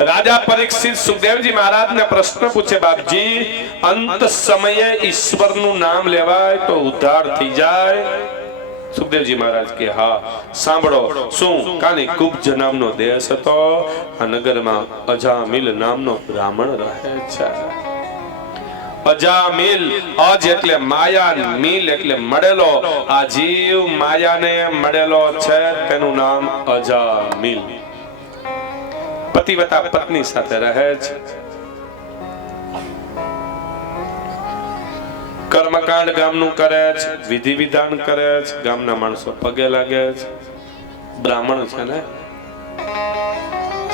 राजा परीक्षित सुखदेवजी महाराज ने प्रश्न पूछे, बापजी अंत समये ईश्वर नु नाम लेवाय तो उद्धार थी जाए? सुखदेवजी महाराज के हा सांभळो, શું કાની કુબ્જ નામનો દેશ હતો, આ નગરમાં અજામિલ નામનો બ્રાહ્મણ રહે છે. અજામિલ, અજ એટલે માયા, મિલ એટલે મળેલો. આ જીવ માયાને મળેલો છે, તેનું નામ અજામિલ. પતિવતા પત્ની સાથે રહે છે. કર્મકાંડ ગામનું કરે છે, વિધિ વિધાન કરે છે, ગામના માણસો પગે લાગે છે. બ્રાહ્મણ છે ને,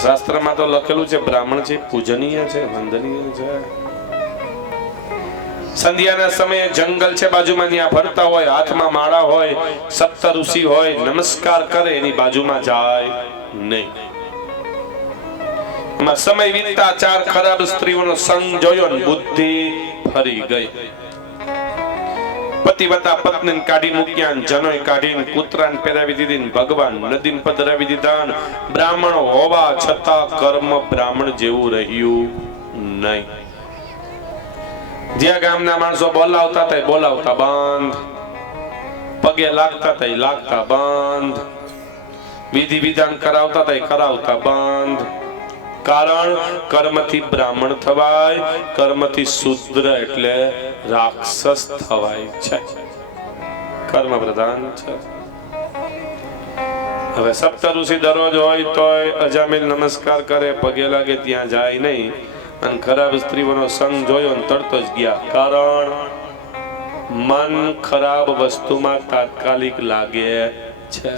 શાસ્ત્રમાં તો લખેલું છે બ્રાહ્મણ છે પૂજનીય છે, વંદનીય છે. સંધ્યાના સમયે જંગલ છે બાજુમાં, ત્યાં ફરતા હોય, હાથમાં માળા હોય, સપ્ત ઋષિ હોય, નમસ્કાર કરે, એની બાજુમાં જાય નહીં. એમાં સમય વીતતા 4 ખરાબ સ્ત્રીઓનો સંગ જોયો ને બુદ્ધિ ફરી ગઈ. પતિવતા પત્નીને કાઢી મૂક્યા, જનોય કાઢીને કૂતરાને પહેરાવી દીધી, ભગવાન નદીને પધરાવી દીધા. બ્રાહ્મણ હોવા છતાં કર્મ બ્રાહ્મણ જેવું રહ્યું નહીં. જ્યાં ગામના માણસો બોલાવતા હતા બોલાવતા બંધ, પગે લાગતા હતા લાગતા બંધ, વિધિ વિધાન કરાવતા હતા કરાવતા બંધ. કારણ કર્મથી બ્રાહ્મણ થવાય, કર્મથી શુદ્ર એટલે રાક્ષસ થવાય છે. કર્મ પ્રધાન છે. હવે સપ્ત ઋષિ દરરોજ હોય તોય અજામિલ નમસ્કાર કરે, પગે લાગે, ત્યાં જાય નહીં. અને ખરાબ સ્ત્રીઓનો સંગ જોયો ને તરત જ ગયા. કારણ મન ખરાબ વસ્તુમાં તાત્કાલિક લાગે છે.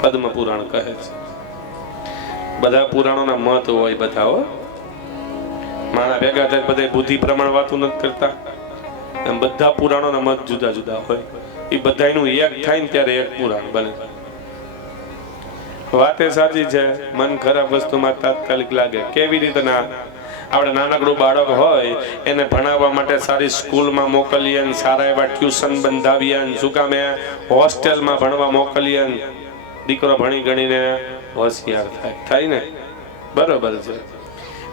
પદ્મ પુરાણ કહે છે. બધા પુરાણોના મત હોય બધા હો. માણા ભેગા થાય બધા બુદ્ધિ પ્રમાણ વાતું નથી કરતા. એમ બધા પુરાણોના મત જુદા જુદા હોય. એ બધાનું એક થાય ને ત્યારે એક પુરાણ બને. વાતે સાચી છે, મન ખરાબ વસ્તુમાં તાત્કાલિક લાગે. કેવી રીતે ના, આપણે નાનકડું બાળક હોય એને ભણાવવા માટે સારી સ્કૂલમાં મોકલીએ, સારા એવા ટ્યુશન બંધાવીએ, શું કામે હોસ્ટેલમાં ભણવા મોકલીએ, દીકરો ભણી ગણીને હોશિયાર થાય ને, બરોબર છે.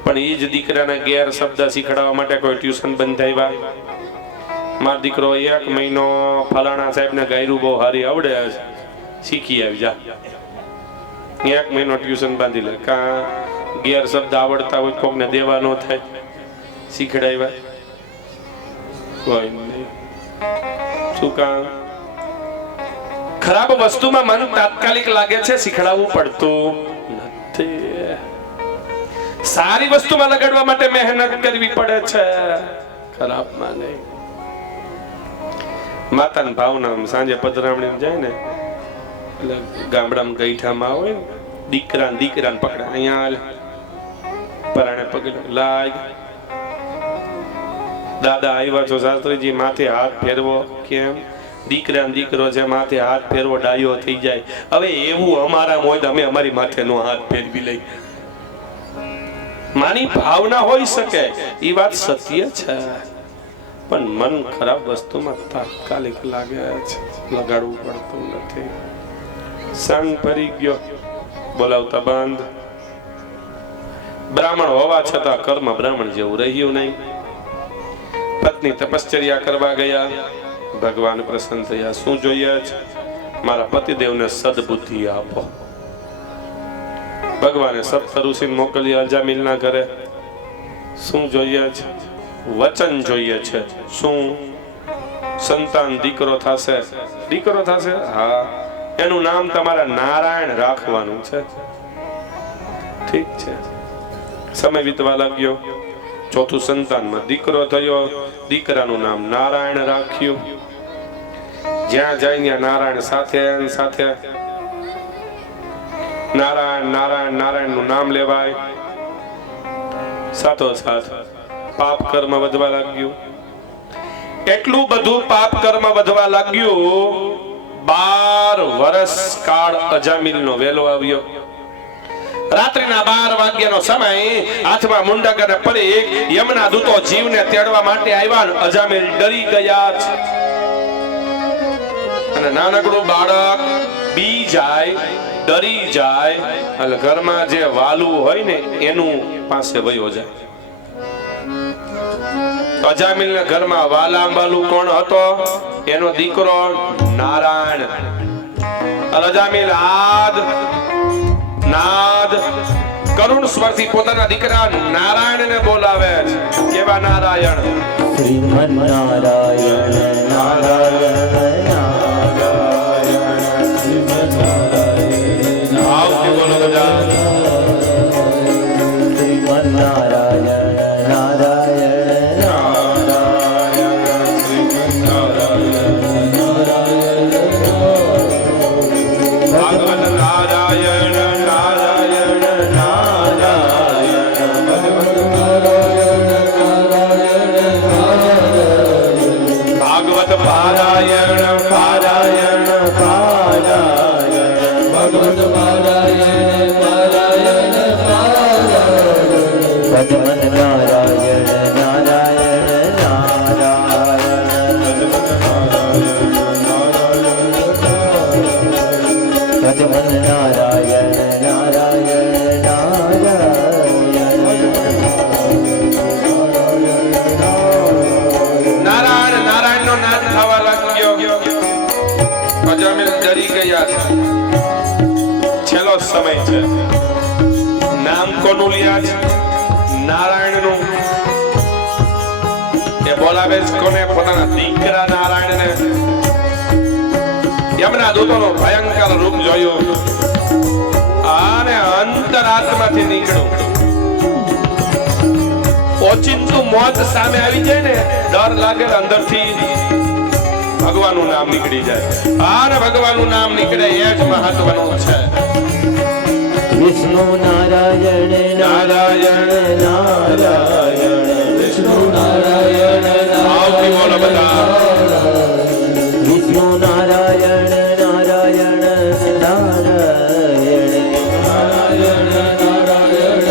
પણ એ જ દીકરાના ગેર શબ્દ શીખડાવવા માટે કોઈ ટ્યુશન બંધાવ્યા. મારો દીકરો 1 મહિનો ફલાણા સાહેબને ગાયરું બહુ હારી આવડે, શીખી આવી જા. 1 મહિનો ટ્યુશન બાંધી લે. કા ગેર શબ્દ આવડતા હોય કોકને દેવા ન થાય, શીખડાવ્યા કોઈ નહીં. શું કામ? ખરાબ વસ્તુમાં મન તાત્કાલિક લાગે છે, શીખડાવવું પડતું નથી. સારી વસ્તુમાં લગાડવા માટે મહેનત કરવી પડે છે, ખરાબમાં નહીં. માતાના ભાવના સાંજે પધરામણી જાય ને, એટલે ગામડામાં ગઈઠામાં હોય ને, દીકરાને પકડે, અહીંયા પરાણે પકડે, લાગ દાદા આવ્યા છો શાસ્ત્રીજી, માથે હાથ ફેરવો. કેમ? દીકરો છે, માથે હાથ ફેરવો, ડાયો થઈ જાય. હવે એવું અમારા હોય તો અમે અમારી માથે નો હાથ ફેરવી લઈ. માની ભાવના હોઈ શકે, એ વાત સત્ય છે, પણ મન ખરાબ વસ્તુમાં તાત્કાલિક લાગે છે, લગાડવું પડતું નથી. સંગ ફરી ગયો, બોલાવતા બંધ. બ્રાહ્મણ હોવા છતાં કર્મ બ્રાહ્મણ જેવું રહ્યું નહીં. પત્ની તપશ્ચર્યા કરવા ગયા, ભગવાન પ્રસન્ન થયા. શું જોઈએ છે? મારા પતિદેવને સદબુદ્ધિ આપો. ભગવાને સપ્ત ઋષિને મોકલી અજામિલના ઘરે. શું જોઈએ છે? વચન જોઈએ છે. શું? સંતાન દીકરો થશે. દીકરો થશે? હા. એનું નામ તમારા નારાયણ રાખવાનું છે. ઠીક છે. સમય વીતવા લાગ્યો. ચોથું સંતાનમાં દીકરો થયો. દીકરાનું નામ નારાયણ રાખ્યું. જ્યાં જાય ત્યાં નારાયણ સાથે નારાયણ નારાયણ નારાયણ નું નામ લેવાય. સાથોસાથ પાપ કર્મ વધવા લાગ્યું. એટલું બધું પાપ કર્મ વધવા લાગ્યું. 12 વર્ષ કાળ અજામિલનો વેલો આવ્યો. રાત્રિના 12 વાગ્યાનો સમય. હાથમાં મુંડક અને પરીખ. યમના દૂતો જીવને તેડવા માટે આવ્યા. અજામિલ ડરી ગયા છે. અને નાનકડું બાળક બી જાય ડરી જાય એટલે ઘરમાં જે વાલું હોય ને એનું પાસે વયો જાય. અજામિલના ઘરમાં વાલા બાલુ કોણ હતો? એનો દીકરો નારાયણ. અજામિલ આદ નાદ કરુણ સ્વરથી પોતાના દીકરા નારાયણને બોલાવે છે. કેવા નારાયણ? શ્રીમન નારાયણ નારાયણ નારાયણ શ્રીમન નારાયણ આવતી બોલો બધા. શ્રીમન નારાયણ નારાયણ નારાયણ શ્રીમન નારાયણ નારાયણ ભાગવત નારાયણ નારાયણ નારાયણ ભાગવત પારાયણ પારાયણ પારાયણ ભગવત પારાયણ પારાયણ પારાયણ ભગવન નારાયણ નારાયણ નારાયણ ભગવન નારાયણ નારાયણ નારાયણ નારાયણ નો નાદ થવા લાગ્યો. અજામિલ ડરી ગયા છે. છેલ્લો સમય છે. નામ કોનું લ્યા છે? નારાયણ નું. એ બોલાવે છે કોને? પોતાના દીકરા નારાયણને. યમના દૂતોનો ભયંકર રૂપ જોયું અને અંતરાત્માથી નીકળ્યું. ઓચિંતું મોત સામે આવી જાય ને, ડર લાગે અંદરથી ભગવાનનું નામ નીકળી જાય. અને ભગવાનનું નામ નીકળે એ જ મહત્વનું છે. વિષ્ણુ નારાયણ નારાયણ નારાયણ વિષ્ણુ નારાયણ આવતી બોલો બધા. વિષ્ણુ નારાયણ નારાયણ નારાયણ નારાયણ નારાયણ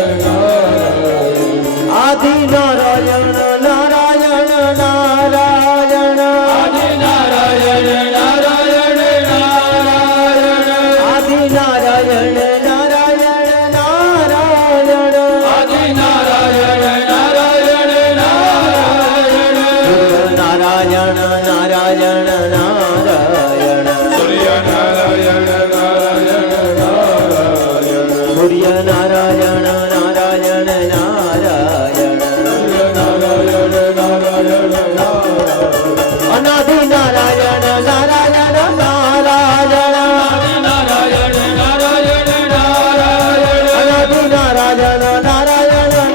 આદિ નારાયણ નારાયણ નારાયણ આદિ નારાયણ નારાયણ નારાયણ આદિ નારાયણ નારાયણ નારાયણ આદિ નારાયણ નારાયણ નારાયણ નારાયણ નારાયણ નારાયણ સૂર્ય નારાયણ નારાયણ નારાયણ સૂર્ય નારાયણ નારાયણ નારાયણ નારાયણ નારાયણ અનાદિ નારાયણ નારાયણ નારાયણ આદિ નારાયણ નારાયણ નારાયણ અનાદિ નારાયણ નારાયણ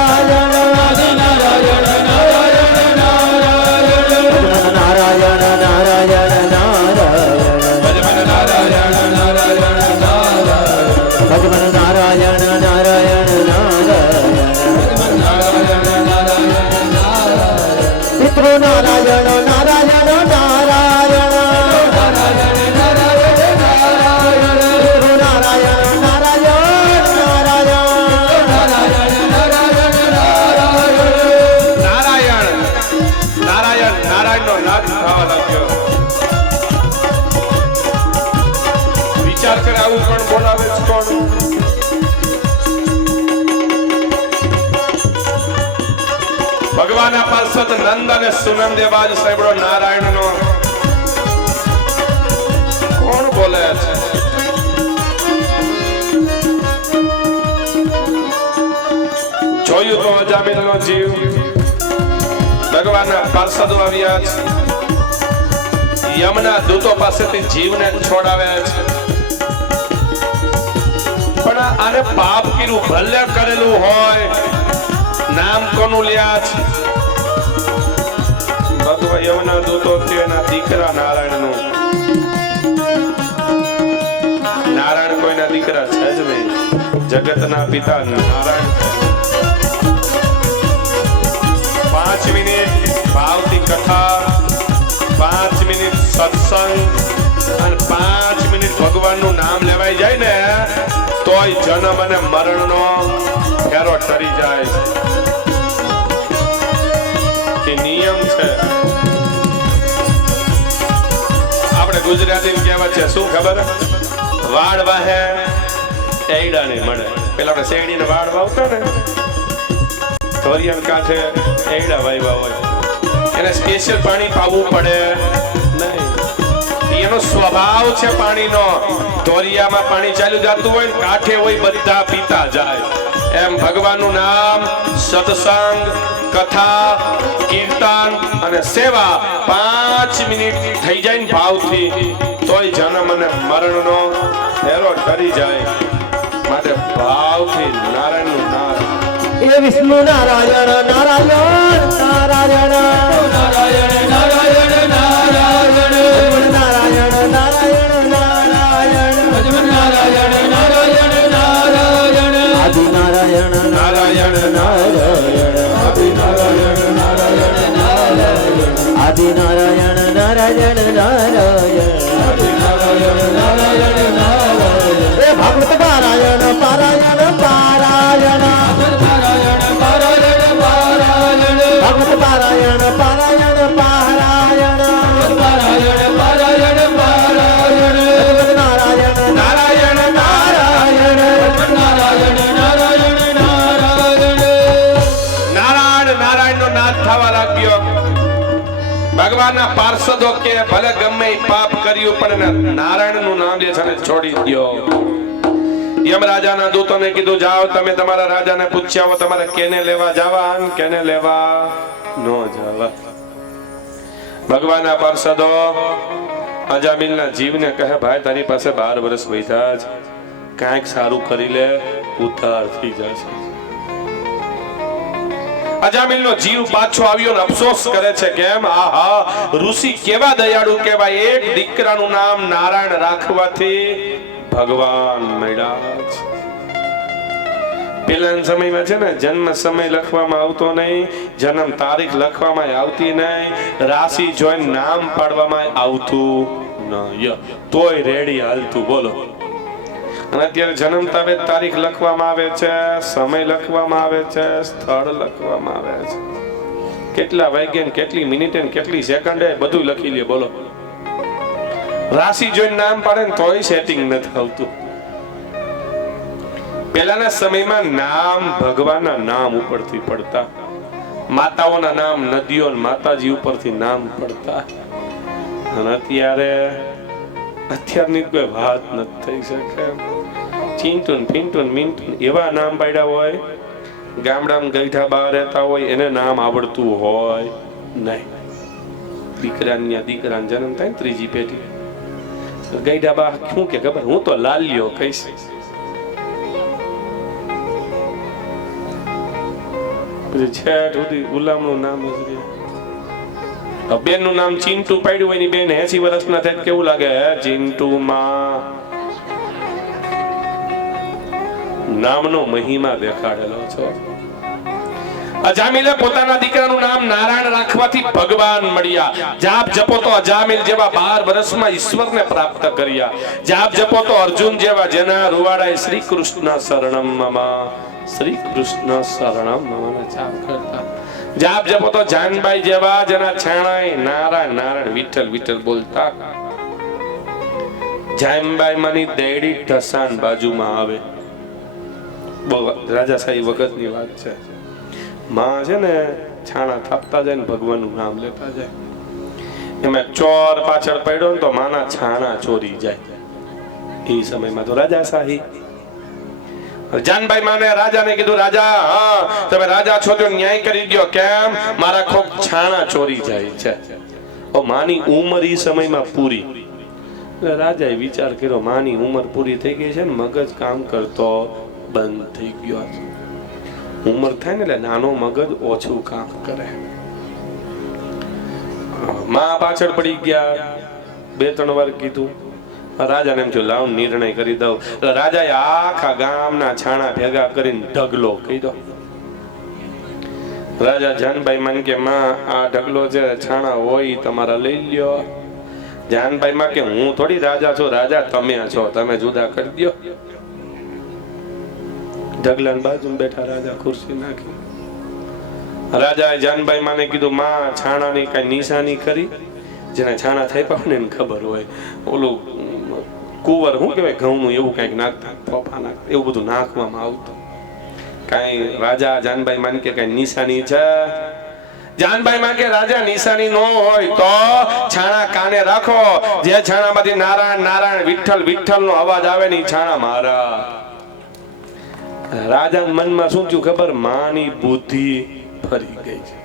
નારાયણ આદિ નારાયણ નારાયણ નારાયણ નારાયણ નારાયણ નારાયણ ભજન નારાયણ નારાયણ નારાયણ ભગવાન નારાયણ નારાયણ નારાયણ પિતૃ નારાયણ નારાયણ નારાયણ પિતૃ નારાયણ નારાયણ નારાયણ નારાયણ નારાયણ નો નાદ થવા લાગ્યો. વિચાર કરે આવું પણ બોલાવે છે કોણ? ભગવાન પાર્ષદ નંદ અને સુનંદે બાજ સાંભળો નારાયણ નો. કોણ બોલે છે? જોયું તો અજામિલ નો જીવ. ભગવાનના પાર્ષદો આવ્યા છે. યમના દૂતો પાસેથી જીવને છોડાવ્યા છે. પણ આને પાપ કર્યું, ભલે કરેલું હોય. નામ કોનું લ્યા છે? ભગવાન યમના દૂતો એના દીકરા નારાયણ નું. નારાયણ કોઈના દીકરા છે જ નહીં. જગતના પિતા નારાયણ છે. 5 મિનિટ ભાવથી કથા, 5 મિનિટ સત્સંગ અને 5 મિનિટ ભગવાનનું નામ લેવાઈ જાય ને, તોય જન્મ અને મરણનો ફેરો ટરી જાય છે. એ નિયમ છે. આપણે ગુજરાતી કહેવત છે, શું ખબર? વાડ વાહે એડા નહીં મળે. પેલા આપણે શેરડીને વાડ વાવતા ને ધોરિયાના કાંઠે એડા વાવ્યા હોય, એને સ્પેશિયલ પાણી પાવું પડે નહીં. એનો સ્વભાવ છે પાણીનો. ધોરિયામાં પાણી ચાલ્યું જતું હોય, કાંઠે હોય, બધા પીતા જાય. એમ ભગવાનનું નામ, સત્સંગ, કથા, કીર્તન અને સેવા 5 મિનિટ થઈ જાય ને ભાવથી, તોય જન્મ અને મરણનો ફેરો કરી જાય. માટે ભાવથી નારાયણનું નામ. એ વિષ્ણુ નારાયણ નારાયણ નારાયણ નારાયણ નારાયણ નારાયણ નારાયણ નારાયણ નારાયણ નારાયણ નારાયણ નારાયણ આદિ નારાયણ નારાયણ નારાયણ આદિ નારાયણ નારાયણ નારાયણ આદિ નારાયણ નારાયણ નારાયણ આદિ નારાયણ નારાયણ નારાયણ એ ભગવત પારાયણ પારાયણ પારાયણ ભગવત પારાયણ પારાયણ પારાયણ પારાયણ પારાયણ પારાયણ ભગવત નારાયણ નારાયણ નારાયણ નારાયણ નારાયણ નારાયણ નારાયણ નારાયણનો નાદ થવા લાગ્યો. ભગવાનના પાર્ષદો કે ભલે ગમે એ પાપ કર્યું પણ નારાયણનું નામ જે છે ને છોડી દ્યો. યમરાજાના દૂતોને કીધું, જાઓ તમે તમારા રાજાને પૂછ્યા હો તમારે કેને લેવા જવા ને કેને લેવા નો જવા. ભગવાનના પાર્ષદો અજામિલના જીવને કહે, ભાઈ તારી પાસે 12 વર્ષ વૈધા જ, કાંઈક સારું કરી લે, ઉદ્ધાર થઈ જશે. અજામિલનો જીવ પાછો આવ્યો ને અફસોસ કરે છે. કેમ? આહા, ઋષિ કેવા દયાળુ કહેવાય. એક દીકરાનું નામ નારાયણ રાખવાથી ભગવાન મળ્યા છે. પેલાના સમયમાં છે ને જન્મ સમય લખવામાં આવતો નહીં, જન્મ તારીખ લખવામાં આવતી નહીં, રાશિ જોઈને નામ પાડવામાં આવતું નહીં, તોય રેડી હાલતું. બોલો. અને અત્યારે જન્મતા વેદ તારીખ લખવામાં આવે છે, સમય લખવામાં આવે છે, સ્થળ લખવામાં આવે છે, કેટલા વાગ્યે કેટલી મિનિટે કેટલી સેકન્ડે બધું લખી લે. બોલો. રાશિ જોઈને નામ પાડે ને તોય સેટિંગ નથી આવતું. પહેલાના સમયમાં નામ ભગવાનના નામ ઉપરથી પડતા, માતાઓના નામ નદીઓ માતાજી ઉપરથી નામ પડતા. અને અત્યારની કોઈ વાત નથી થઈ શકે. ચિંટુન પિન્ટુન મિન્ટુન એવા નામ પાડ્યા હોય, ગામડામાં ગઈઠા બહાર રહેતા હોય એને નામ આવડતું હોય નહીં. દીકરાને જન્મ થાય ત્રીજી પેઢી ગઈઠા બા શું કે ખબર, હું તો લાલ્યો કહીશ. છેઠ સુધી ગુલામનું નામ બેન નું નામ ચિંટુ પાડ્યું હોય ની બેન 80 વર્ષના થાય કેવું લાગે? ચિંટુ માં નામનો મહિમા દેખાડેલો છે. અજામિલે પોતાના દીકરાનું નામ નારાયણ રાખવાથી ભગવાન મળ્યા. જાપ જપો તો અજામિલ જેવા 12 વર્ષમાં ઈશ્વરને પ્રાપ્ત કર્યા. જાપ જપો તો અર્જુન જેવા જેના રૂવાડાએ શ્રી કૃષ્ણ શરણમ મમ, શ્રી કૃષ્ણ શરણમ મમ જાપ કરતા. જાપ જપો તો જાનબાઈ જેવા જેના છાણાએ નારાયણ નારાયણ વિઠ્ઠલ વિઠ્ઠલ બોલતા. જાનબાઈ માની દેડી ઢસાન બાજુમાં આવે. રાજાશાહી વખતની વાત છે. માં છે ને છાણા થાપતા જાય ને ભગવાનનું નામ લેતા જાય. એમાં ચોર પાછળ પડ્યો ને તો માના છાણા ચોરી જાય. એ સમયમાં તો રાજાશાહી. જાનભાઈ માને રાજાને કીધું, રાજા હા તમે રાજા છો તો ન્યાય કરી દો. કેમ? મારા ખોક છાણા ચોરી જાય છે. ઓ માની ઉંમર ઈ સમયમાં પૂરી. રાજાએ વિચાર કર્યો, માની ઉંમર પૂરી થઈ ગઈ છે ને મગજ કામ કરતો બંધ થઈ ગયો છે. ઉંમર થાય ને એટલે નાનો મગજ ઓછું કામ કરે. માં પાછળ પડી ગયા. 2-3 વાર કીધું. રાજાને એમ થયું લાવ નિર્ણય કરી દઉં. રાજાએ આખા ગામના છાણા ભેગા કરીને ઢગલો કહી દો. રાજા જાનભાઈ માન કે માં આ ઢગલો છે, છાણા હોય તમારા લઈ લ્યો. જાનભાઈ માં કે હું થોડી રાજા છું, રાજા તમે છો, તમે જુદા કરી દો. ઢગલાની બાજુમાં બેઠા રાજા ખુરશી નાખી. રાજાએ જાનભાઈ માને કીધું, માં છાણાની કઈ નિશાની કરી? જેને છાણા થઈ પાડે ને ખબર હોય. ઓલું કુંવર શું કહેવાય ઘઉંનું એવું કંઈક નાખતા, ફોફા નાખતા, એવું બધું નાખવામાં આવતું. કાંઈ રાજા જાનબાઈ માન કે કાંઈ નિશાની છે? જાનબાઈ માં કે રાજા નિશાની નો હોય તો છાણા કાને રાખો, જે છાણામાંથી નારાયણ નારાયણ વિઠ્ઠલ વિઠ્ઠલ નો અવાજ આવે ને છાણા મારા. રાજા મનમાં શું થયું ખબર? માની બુદ્ધિ ફરી ગઈ છે.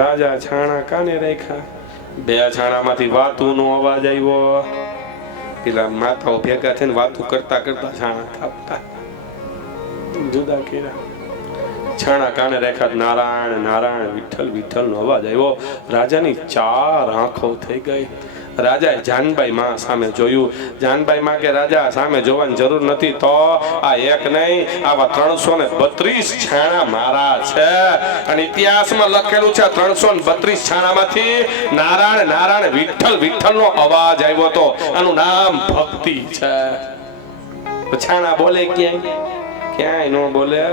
રાજા છાણા કાને રાખ્યા, બે છાણામાંથી વાતું નો અવાજ આવ્યો. પેલા માતાઓ ભેગા થઈને વાતું કરતા કરતા છાણા થાપતા જુદા કર્યા. છાણા કાને રાખ્યા, નારાયણ નારાયણ વિઠ્ઠલ વિઠ્ઠલ નો અવાજ આવ્યો. રાજાની 4 આંખો થઈ ગઈ. રાજાએ જાનબાઈ માં સામે જોયું. જાનબાઈ માં કે રાજા સામે જોવાની જરૂર નથી, તો આ એક નહીં આવા 332 છાણા મારા છે. અને ઇતિહાસમાં લખેલું છે 332 છાણામાંથી નારાયણ નારાયણ વિઠ્ઠલ વિઠ્ઠલ નો અવાજ આવ્યો તો. આનું નામ ભક્તિ છે. છાણા બોલે ક્યાંય? ક્યાંય નો બોલે.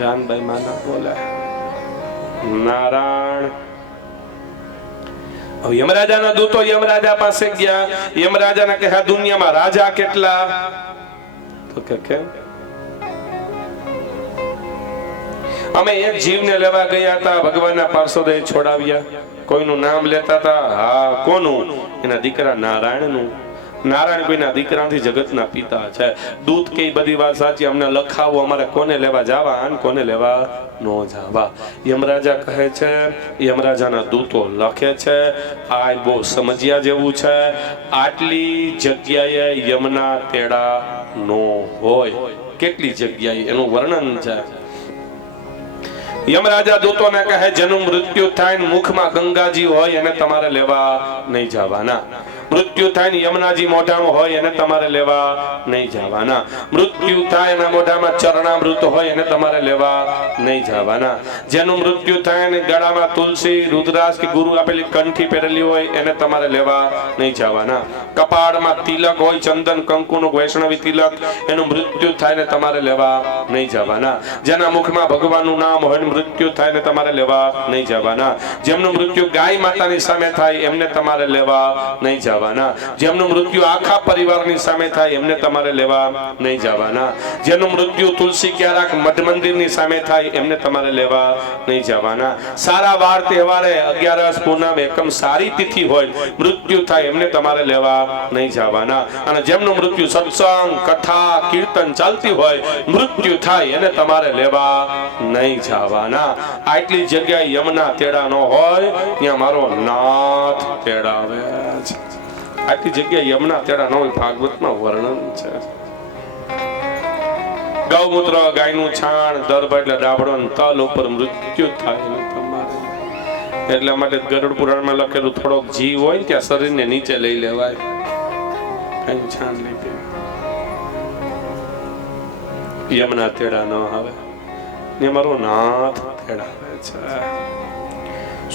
જાનબાઈ માના બોલે નારાયણ. યમરાજાના દૂતો યમરાજા પાસે ગયા. યમરાજાને કહ્યા દુનિયામાં રાજા કેટલા? તો કે કેમ? અમે એક જીવને લેવા ગયા હતા, ભગવાનના પાર્ષદે છોડાવ્યા. કોઈનું નામ લેતા હતા? હા. કોનું? એના દીકરા નારાયણનું. નારાયણ કોઈના દીકરાથી જગતના પિતા છે. દૂત કે બધી વાત સાચી, અમને લખાવો, અમારે કોને લેવા જવા અને કોને લેવા નો જવા. યમરાજા કહે છે, યમરાજાના દૂતો લખે છે, આ બહુ સમજ્યા જેવું છે. આટલી જગ્યાએ યમના તેડા નો હોય. કેટલી જગ્યાએ એનું વર્ણન છે. યમરાજા દૂતોને કહે જેનું મૃત્યુ થાય મુખમાં ગંગાજી હોય એને તમારે લેવા નહીં જવાના. મૃત્યુ થાય ને યમુનાજી મોઢામાં હોય એને તમારે લેવા નહીં જવાના. મૃત્યુ થાય એના મોઢામાં ચરણામૃત હોય એને તમારે લેવા નહીં જવાના. જેનું મૃત્યુ થાય ને ગળામાં તુલસી રુદ્રાક્ષ કે ગુરુ આપેલી કંઠી પહેરેલી હોય એને તમારે લેવા નહીં જવાના. કપાળમાં તિલક હોય ચંદન કંકુનું વૈષ્ણવી તિલક, એનું મૃત્યુ થાય ને તમારે લેવા નહીં જવાના. જેના મુખમાં ભગવાનનું નામ હોય મૃત્યુ થાય ને તમારે લેવા નહીં જવાના. જેમનું મૃત્યુ ગાય માતાની સામે થાય એમને તમારે લેવા નહીં જવાના. જેમનું મૃત્યુ આખા પરિવારની સામે થાય એમને તમારે લેવા નહીં જવાના. જેનું મૃત્યુ તુલસી ક્યારાક મઠ મંદિરની સામે થાય એમને તમારે લેવા નહીં જવાના. સારા વાર તહેવારે 11 પૂનમ એકમ સારી તિથિ હોય મૃત્યુ થાય એમને તમારે લેવા નહીં જવાના. અને જેમનું મૃત્યુ સત્સંગ કથા કીર્તન ચાલતી હોય મૃત્યુ થાય એને તમારે લેવા નહીં જવાના. આટલી જગ્યાએ યમના તેડા ન હોય ત્યાં મારો નાથ તેડાવે છે. આટલી જગ્યાએ યમના તેડા ન હોય ભાગવતમાં વર્ણન છે. ગૌમૂત્ર ગાયનું છાણ દર્ભ એટલે ડાબડો તલ ઉપર મૃત્યુ થાય તમારે. એટલા માટે ગરુડ પુરાણમાં લખેલું થોડોક જીવ હોય ત્યાં શરીરને નીચે લઈ લેવાય. છાણ લઈ યમના તેડા ન આવે ને મારો નાથ તેડાવે છે.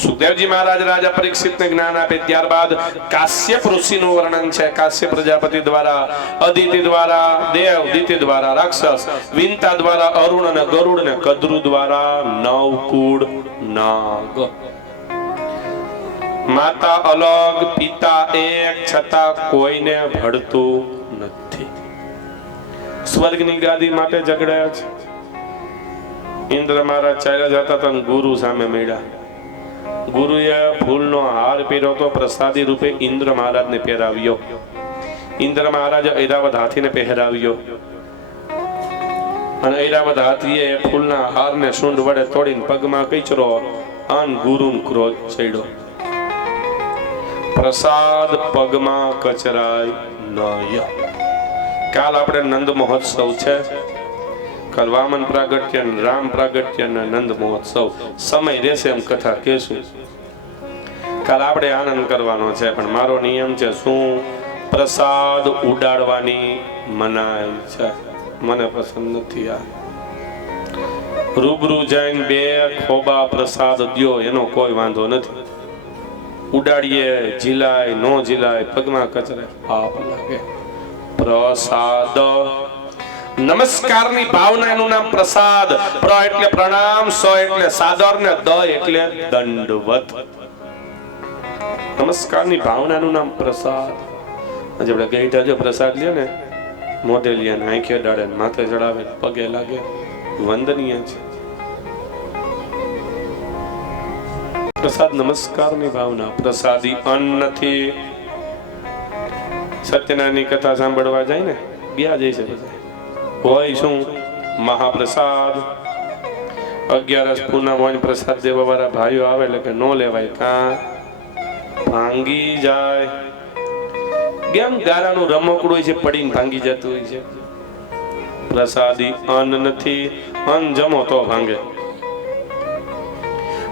સુખદેવજી મહારાજ રાજા પરીક્ષિતને જ્ઞાન આપે ત્યારબાદ કાશ્યપ ઋષિનું વર્ણન છે. કાશ્યપ પ્રજાપતિ દ્વારા, અદિતિ દ્વારા દેવ, દિતિ દ્વારા રાક્ષસ, વિંતા દ્વારા અરુણ અને ગરુડ અને કદ્રુ દ્વારા નવકુળ નાગ. માતા અલગ પિતા એક છતાં કોઈને ભળતું નથી. સ્વર્ગની ગાદી માટે ઝઘડ્યા છે. ઇન્દ્ર મહારાજ ચાલ્યા જતા હતા ગુરુ સામે મળ્યા. ગુરુએ ફૂલનો હાર પહેર્યો તો પ્રસાદી રૂપે ઇન્દ્ર મહારાજને પહેરાવ્યો. ઇન્દ્ર મહારાજે ઐરાવત હાથીને પહેરાવ્યો અને ઐરાવત હાથીએ ફૂલના હારને સૂંઢ વડે તોડીને પગમાં કચરો અન ગુરુન ક્રોધ ચડ્યો. પ્રસાદ પગમાં કચરાય નય. કાલ આપણે નંદ મહોત્સવ છે. કાલ વામન પ્રાગટ્ય રામ પ્રાગટ્ય અને નંદ મહોત્સવ. સમય રહેશે એમ કથા કહેશું. કાલ આપણે આનંદ કરવાનો છે પણ મારો નિયમ છે શું? પ્રસાદ ઉડાડવાની મનાઈ છે. મને પસંદ નથી. આ રૂબરૂ જઈને 2 ખોબા પ્રસાદ દ્યો એનો કોઈ વાંધો નથી. ઉડાડીએ જીલાય નો જીલાય પગમાં કચરે પાપ લાગે. પ્રસાદ નમસ્કારની ભાવના એનું નામ પ્રસાદ. પ્ર એટલે પ્રણામ, સ એટલે સાદર ને દ એટલે દંડવત. નમસ્કારની ભાવનાનું નામ પ્રસાદ. આજે આપણે ગઈઢા જો પ્રસાદ લે ને મોઢે લે ને આંખે ડાળે ને માથે ચડાવે પગે લાગે વંદનીય છે. પ્રસાદ નમસ્કારની ભાવના. પ્રસાદી અન્ન નથી. સત્યનારાયણની કથા સાંભળવા જાય ને ગયા જઈ છે બધા હોય શું મહાપ્રસાદ. 11 પૂનમ હોય પ્રસાદ દેવા વાળા ભાઈઓ આવે એટલે કે નો લેવાય કાં ભાંગી જાય. કેમ ગારાનું રમકડું હોય છે પડીને ભાંગી જતું હોય છે. પ્રસાદી અન્ન નથી. અન્ન જમો તો ભાંગે.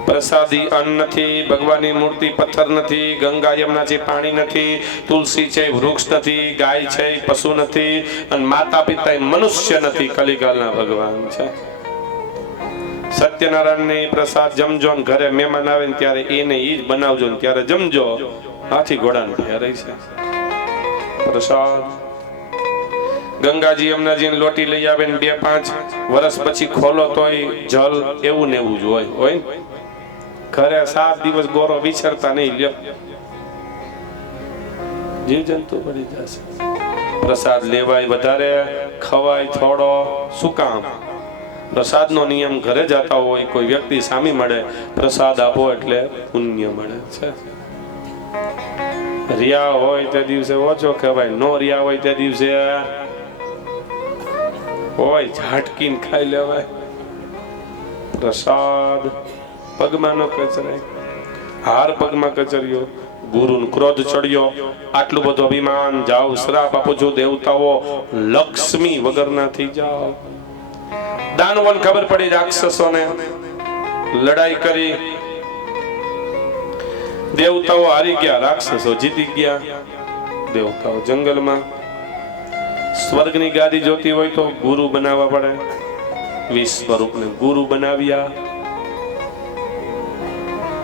પ્રસાદી અન્ન નથી. ભગવાનની મૂર્તિ પથ્થર નથી. ગંગા યમુના છે પાણી નથી. તુલસી છે વૃક્ષ નથી. ગાય છે પશુ નથી. અને માતા પિતા મનુષ્ય નથી. કલિકાલના ભગવાન છે. સત્યનારાયણની પ્રસાદ જમજો ને ઘરે મહેમાન આવે ને ત્યારે એને ઈ જ બનાવજો ને ત્યારે જમજો. હાથી ઘોડાને ફેરાય છે પ્રસાદ. ગંગાજી યમુનાજી લોટી લઈ આવે ને 2-5 વર્ષ પછી ખોલો તોય જલ એવું ને એવું જ હોય ને. ઘરે 7 દિવસ ગોરો વિચરતા નહીં લ્યો જીવ જંતુ પડી જશે. પ્રસાદ લેવાય વધારે ખવાય થોડો. શું કામ? પ્રસાદનો નિયમ ઘરે જતા હોય કોઈ વ્યક્તિ સામી મળે પ્રસાદ આપો એટલે પુણ્ય મળે છે. રિયા હોય તે દિવસે ઓછો કહેવાય. નો રિયા હોય તે દિવસે હોય ઝાટકીને ખાઈ લેવાય. પ્રસાદ પગમાં ન કચરાય. હાર પગમાં કચર્યો. ગુરુનો ક્રોધ ચડ્યો. આટલું બધું અભિમાન. જાઓ શ્રાપ આપો છો દેવતાઓ લક્ષ્મી વગરના થઈ જાઓ. દાનવોને ખબર પડી રાક્ષસોને લડાઈ કરી. દેવતાઓ હારી ગયા. રાક્ષસો જીતી ગયા. દેવતાઓ જંગલમાં. સ્વર્ગની ગાદી જોતી હોય તો ગુરુ બનાવવા પડે. વિશ્વરૂપને ગુરુ બનાવ્યા.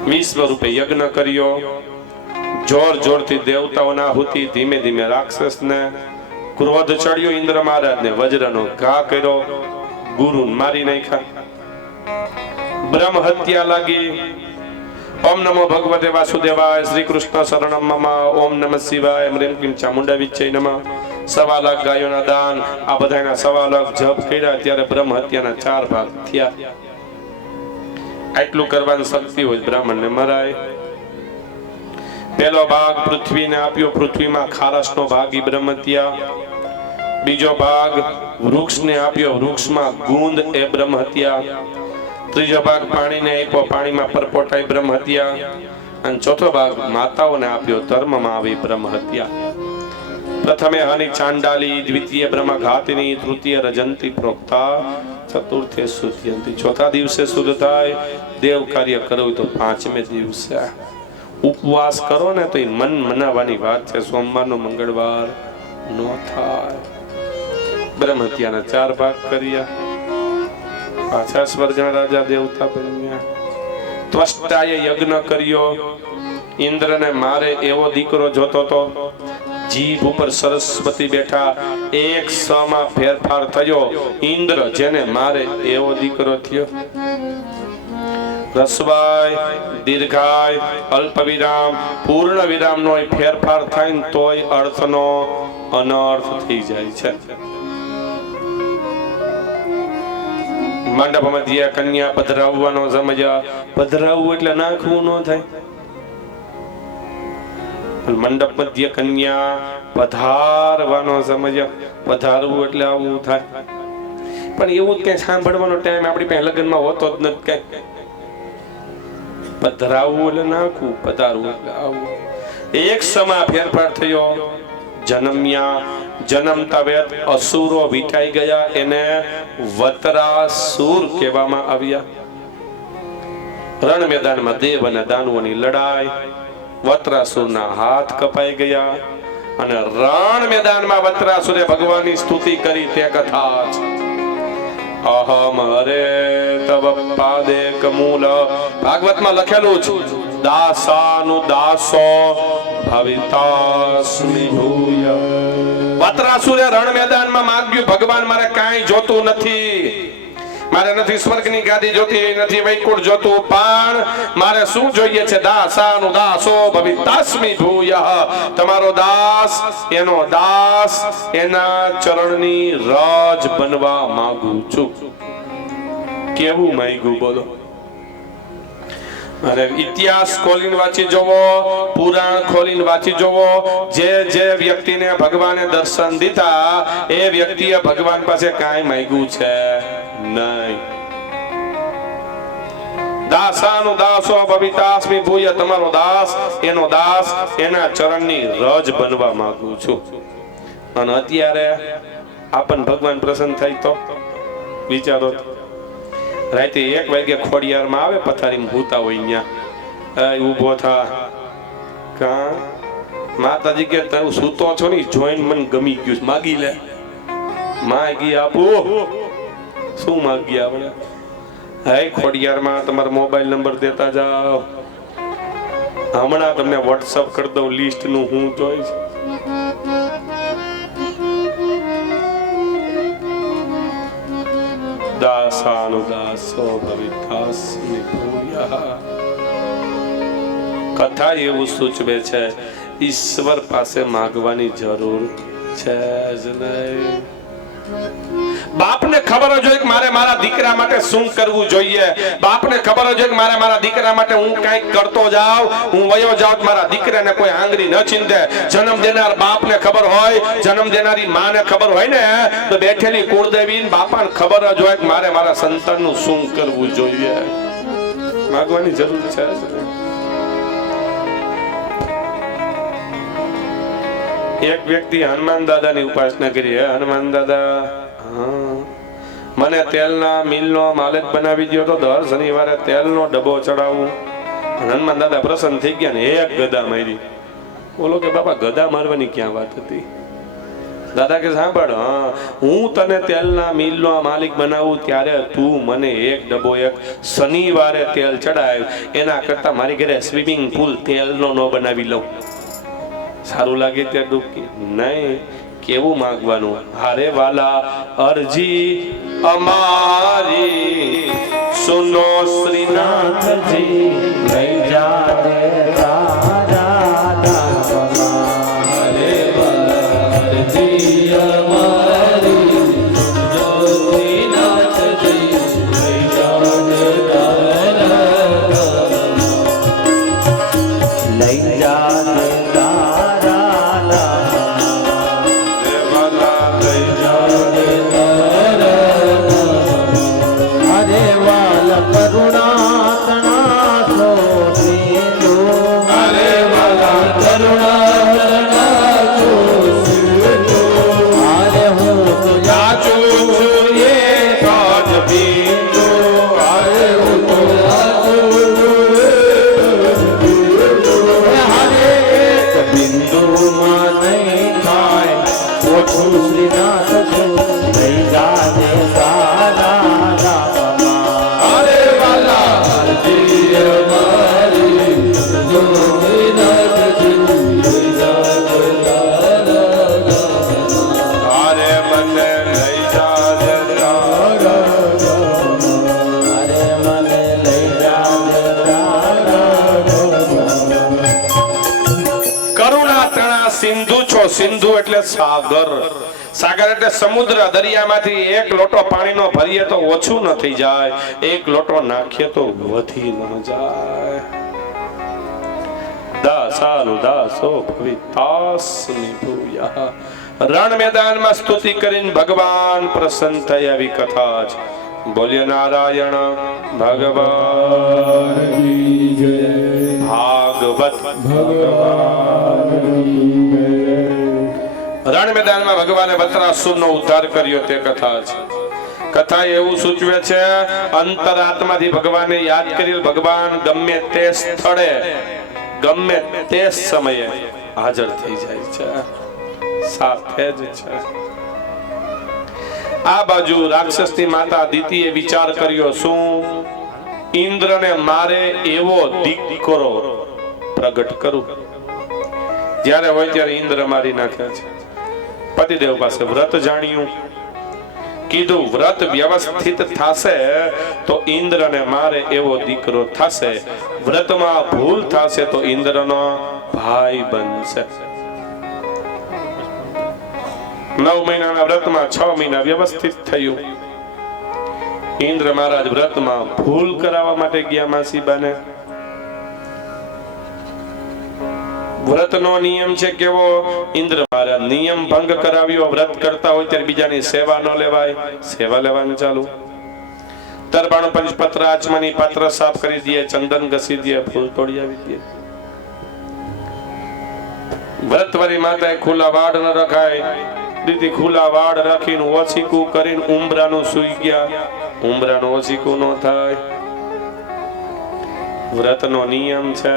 વિશ્વરૂપે યજ્ઞ કર્યો. જોર જોરથી દેવતાઓના આહુતિ. ધીમે ધીમે રાક્ષસને ક્રોધ ચડ્યો. ઇન્દ્ર મહારાજને વજ્રનો ઘા કર્યો. ગુરુ મારી નાખ્યા. બ્રહ્મ હત્યા લાગી. ઓમ નમો ભગવતે વાસુદેવાય. શ્રી કૃષ્ણ શરણમ મમ. ઓમ નમઃ શિવાય. હ્રીમ ક્લીમ ચામુંડા વિચ્છય નમઃ. 1.25 લાખ ગાયોના દાન. આ બધાના 1.25 લાખ જપ કર્યા ત્યારે બ્રહ્મ હત્યાના 4 ભાગ થયા. આટલું કરવાની શક્તિ હોય બ્રાહ્મણને મરાય. પહેલો ભાગ પૃથ્વીને આપ્યો. પૃથ્વીમાં ખારસનો ભાગ ઈ બ્રહ્મ હત્યા. બીજો ભાગ વૃક્ષને આપ્યો. વૃક્ષમાં ગુંદ એ બ્રહ્મ હત્યા. ત્રીજો ભાગ પાણીને આપ્યો. પાણીમાં પરપોટાઈ બ્રહ્મ હત્યા. અને ચોથો ભાગ માતાઓને આપ્યો. ધર્મમાં આવી બ્રહ્મ હત્યા. પ્રથમે હની ચાંડાલી. દ્વિતીય બ્રહ્મ ઘાતિની. તૃતીય રજંતી પ્રોક્તા. ચતુર્થે શુદ્ધયંતી. ચોથા દિવસે શુદ્ધ થાય. દેવ કાર્ય કરવું તો 5મે દિવસે. ઉપવાસ કરો ને તો એ મન મનાવવાની વાત છે. સોમવારનો મંગળવાર નો થાય. બ્રહ્મ હત્યાના 4 ભાગ કર્યા. પાછા સ્વર્ગના રાજા દેવતા બન્યા. ત્વષ્ટાએ યજ્ઞ કર્યો. ઇન્દ્રને મારે એવો દીકરો જોતો તો. જીભ ઉપર સરસ્વતી બેઠા. 1 માં ફેરફાર થયો. ઇન્દ્ર જેને મારે એવો દીકરો થયો. રસવાય દીર્ઘાય અલ્પ વિરામ પૂર્ણ વિરામ નો ફેરફાર થાય ને તોય અર્થનો અનર્થ થઈ જાય છે. મંડપ મધ્ય કન્યા પધરાવવાનો સમય. પધરાવવું એટલે નાખવું ન થાય. મંડપ મધ્ય કન્યા પધારવાનો સમય. પધારવું એટલે આવું થાય. પણ એવું જ કઈ સાંભળવાનો ટાઈમ આપણી પાસે લગ્નમાં હોતો જ નથી. કઈ પધરાવવું એટલે નાખવું. પધારવું એટલે આવું. 1 સમા ફેરફાર થયો. જન્મ્યા. જન્મતા વેત અસુરો વિટાઈ ગયા. એને વતરાસુર કહેવામાં આવ્યા. રણ મેદાનમાં દેવ અને દાનવોની લડાઈ. વતરાસુરના હાથ કપાઈ ગયા. અને રણ મેદાનમાં વતરાસુરે ભગવાનની સ્તુતિ કરી તે કથા છે. અહમ હરે તવ પાદે કમૂલ. ભાગવતમાં લખેલું છે દાસાનું દાસો ભવિતાસ્મિ ભૂય. વતરાસુરે રણ મેદાનમાં માંગ્યું ભગવાન મારે કાંઈ જોતું નથી. મારે નથી સ્વર્ગની ગાદી જોતી, નથી વૈકુંઠ જોતું, પણ મારે શું જોઈએ છે? દાસાનું દાસો ભવિતાસ્મિ ભૂયઃ. તમારો દાસ, એનો દાસ, એના ચરણની રજ બનવા માંગુ છું. કેવું માંગ્યું બોલો? અરે ઇતિહાસ ખોલીને વાંચી જોવો, પુરાણ ખોલીને વાંચી જોવો. જે વ્યક્તિને ભગવાને દર્શન દીધા એ વ્યક્તિએ ભગવાન પાસે કાંઈ માંગ્યું છે નહીં. દાસાનું દાસો ભવિતાસ્મિ ભૂય. તમારો દાસ, એનો દાસ, એના ચરણની રજ બનવા માંગુ છું. અને અત્યારે આપણ ભગવાન પ્રસન્ન થાય તો વિચારો. રાતે 1 વાગે ખોડિયારમાં આવે, પથારીમાં ભૂતા હોય ત્યાં ઊભો થા. કા માતાજી કે તું સૂતો છો ને, જોઈન મને ગમી ગયું, માગી લે. માગી આપું. શું માગી આપણે? હે ખોડિયારમાં તમારો મોબાઈલ નંબર દેતા જાઓ. હમણાં તમને વોટ્સઅપ કરી દઉં લિસ્ટ નું. હું જોઈશ. દાસાનું દાસો ભવિતાસ્મિ ભૂયઃ. કથા એવું સૂચવે છે, ઈશ્વર પાસે માંગવાની જરૂર છે જ નહીં. બાપને ખબર જ હોય કે મારે મારા દીકરા માટે શું કરવું જોઈએ. બાપને ખબર જ હોય કે મારે મારા દીકરા માટે હું કંઈક કરતો જાઉં, હું વયો જાઉં, મારા દીકરાને કોઈ આંગળી ન ચીંધે. જન્મ દેનાર બાપને ખબર હોય, જન્મ દેનારી માને ખબર હોય ને, તો બેઠેલી કુળદેવી બાપાને ખબર જ હોય કે મારે મારા સંતાનનું શું કરવું જોઈએ. માંગવાની જરૂર છે. એક વ્યક્તિ હનુમાન દાદાની ઉપાસના કરી. હનુમાન દાદા, મને તેલના મિલનો માલિક બનાવી દો તો દર શનિવારે તેલનો ડબ્બો ચડાવું. હનુમાન દાદા પ્રસન્ન થઈ ગયા ને એક ગદા મારી. બોલો કે બાપા ગદા મારવાની ક્યાં વાત હતી? દાદા કે સાંભળ, હું તને તેલના મિલનો માલિક બનાવું ત્યારે તું મને એક ડબ્બો એક શનિવારે તેલ ચડાવ. એના કરતા મારી ઘરે સ્વિમિંગ પુલ તેલનો ન બનાવી લઉં. સારું લાગે ત્યાં ડૂબકી નહીં. કેવું માંગવાનું? હારે વાલા અરજી અમારી સુનો શ્રીનાથજી, લઈ જા દે તારા દાસમાં. હારે વાલા અરજી અમારી સુનો શ્રીનાથજી, લઈ જા દે તારા દાસમાં. લઈ જા દે સિંધુ એટલે સાગર. સાગર એટલે સમુદ્ર. દરિયામાંથી એક લોટો પાણીનો ભરીએ તો ઓછું ન થઈ જાય, એક લોટો નાખીએ તો વધી ન જાય. દાસાનું દાસો ભવિતાસ્મિ ભૂયઃ. રણ મેદાનમાં સ્તુતિ કરીને ભગવાન પ્રસન્ન થઈ આવી કથા છે. બોલ્યો નારાયણ ભગવાન કી જય. ભાગવત ભગવાન રણ મેદાનમાં ભગવાને વત્રાસુરનો ઉદ્ધાર કર્યો તે કથા છે. કથા એવું સૂચવે છે, અંતરાત્માથી ભગવાનને યાદ કરી ભગવાન ગમે તે સ્થળે ગમે તે સમયે હાજર થઈ જાય છે, સાથે જ છે. આ બાજુ રાક્ષસની માતા દિતિએ વિચાર કર્યો, શું ઇન્દ્રને મારે એવો દીકરો પ્રગટ કરું. જ્યારે હોય ત્યારે ઇન્દ્ર મારી નાખે છે. પતિદેવ પાસે વ્રત જાણ્યું, કીધું વ્રત વ્યવસ્થિત થશે તો ઇન્દ્રને મારે એવો દીકરો થશે, વ્રતમાં ભૂલ થશે તો ઇન્દ્રનો ભાઈ બનશે. 9 મહિનાના વ્રતમાં 6 મહિના વ્યવસ્થિત થયું. ઇન્દ્ર મહારાજ વ્રતમાં ભૂલ કરાવવા માટે ગયા માસીબાને. વ્રતનો નિયમ છે કેવો? ઇન્દ્ર મહારાજ નિયમ ભંગ કરાવ્યો. વ્રત કરતા હોય ત્યારે બીજાની સેવા ન લેવાય, સેવા લેવાનું ચાલુ. તરબાણું પંચપત્ર આચમની પાત્ર સાફ કરી દે, ચંદન ઘસી દે, ફૂલ તોડી આવી દે. વ્રતવારી માતાએ ખુલ્લા વાડ ન રખાય. દીદી ખુલ્લા વાડ રાખીને ઓછીકું કરીને ઉંબરાનું સૂઈ ગયા. ઉંબરાનું ઓછીકું ન થાય. વ્રતનો નિયમ છે.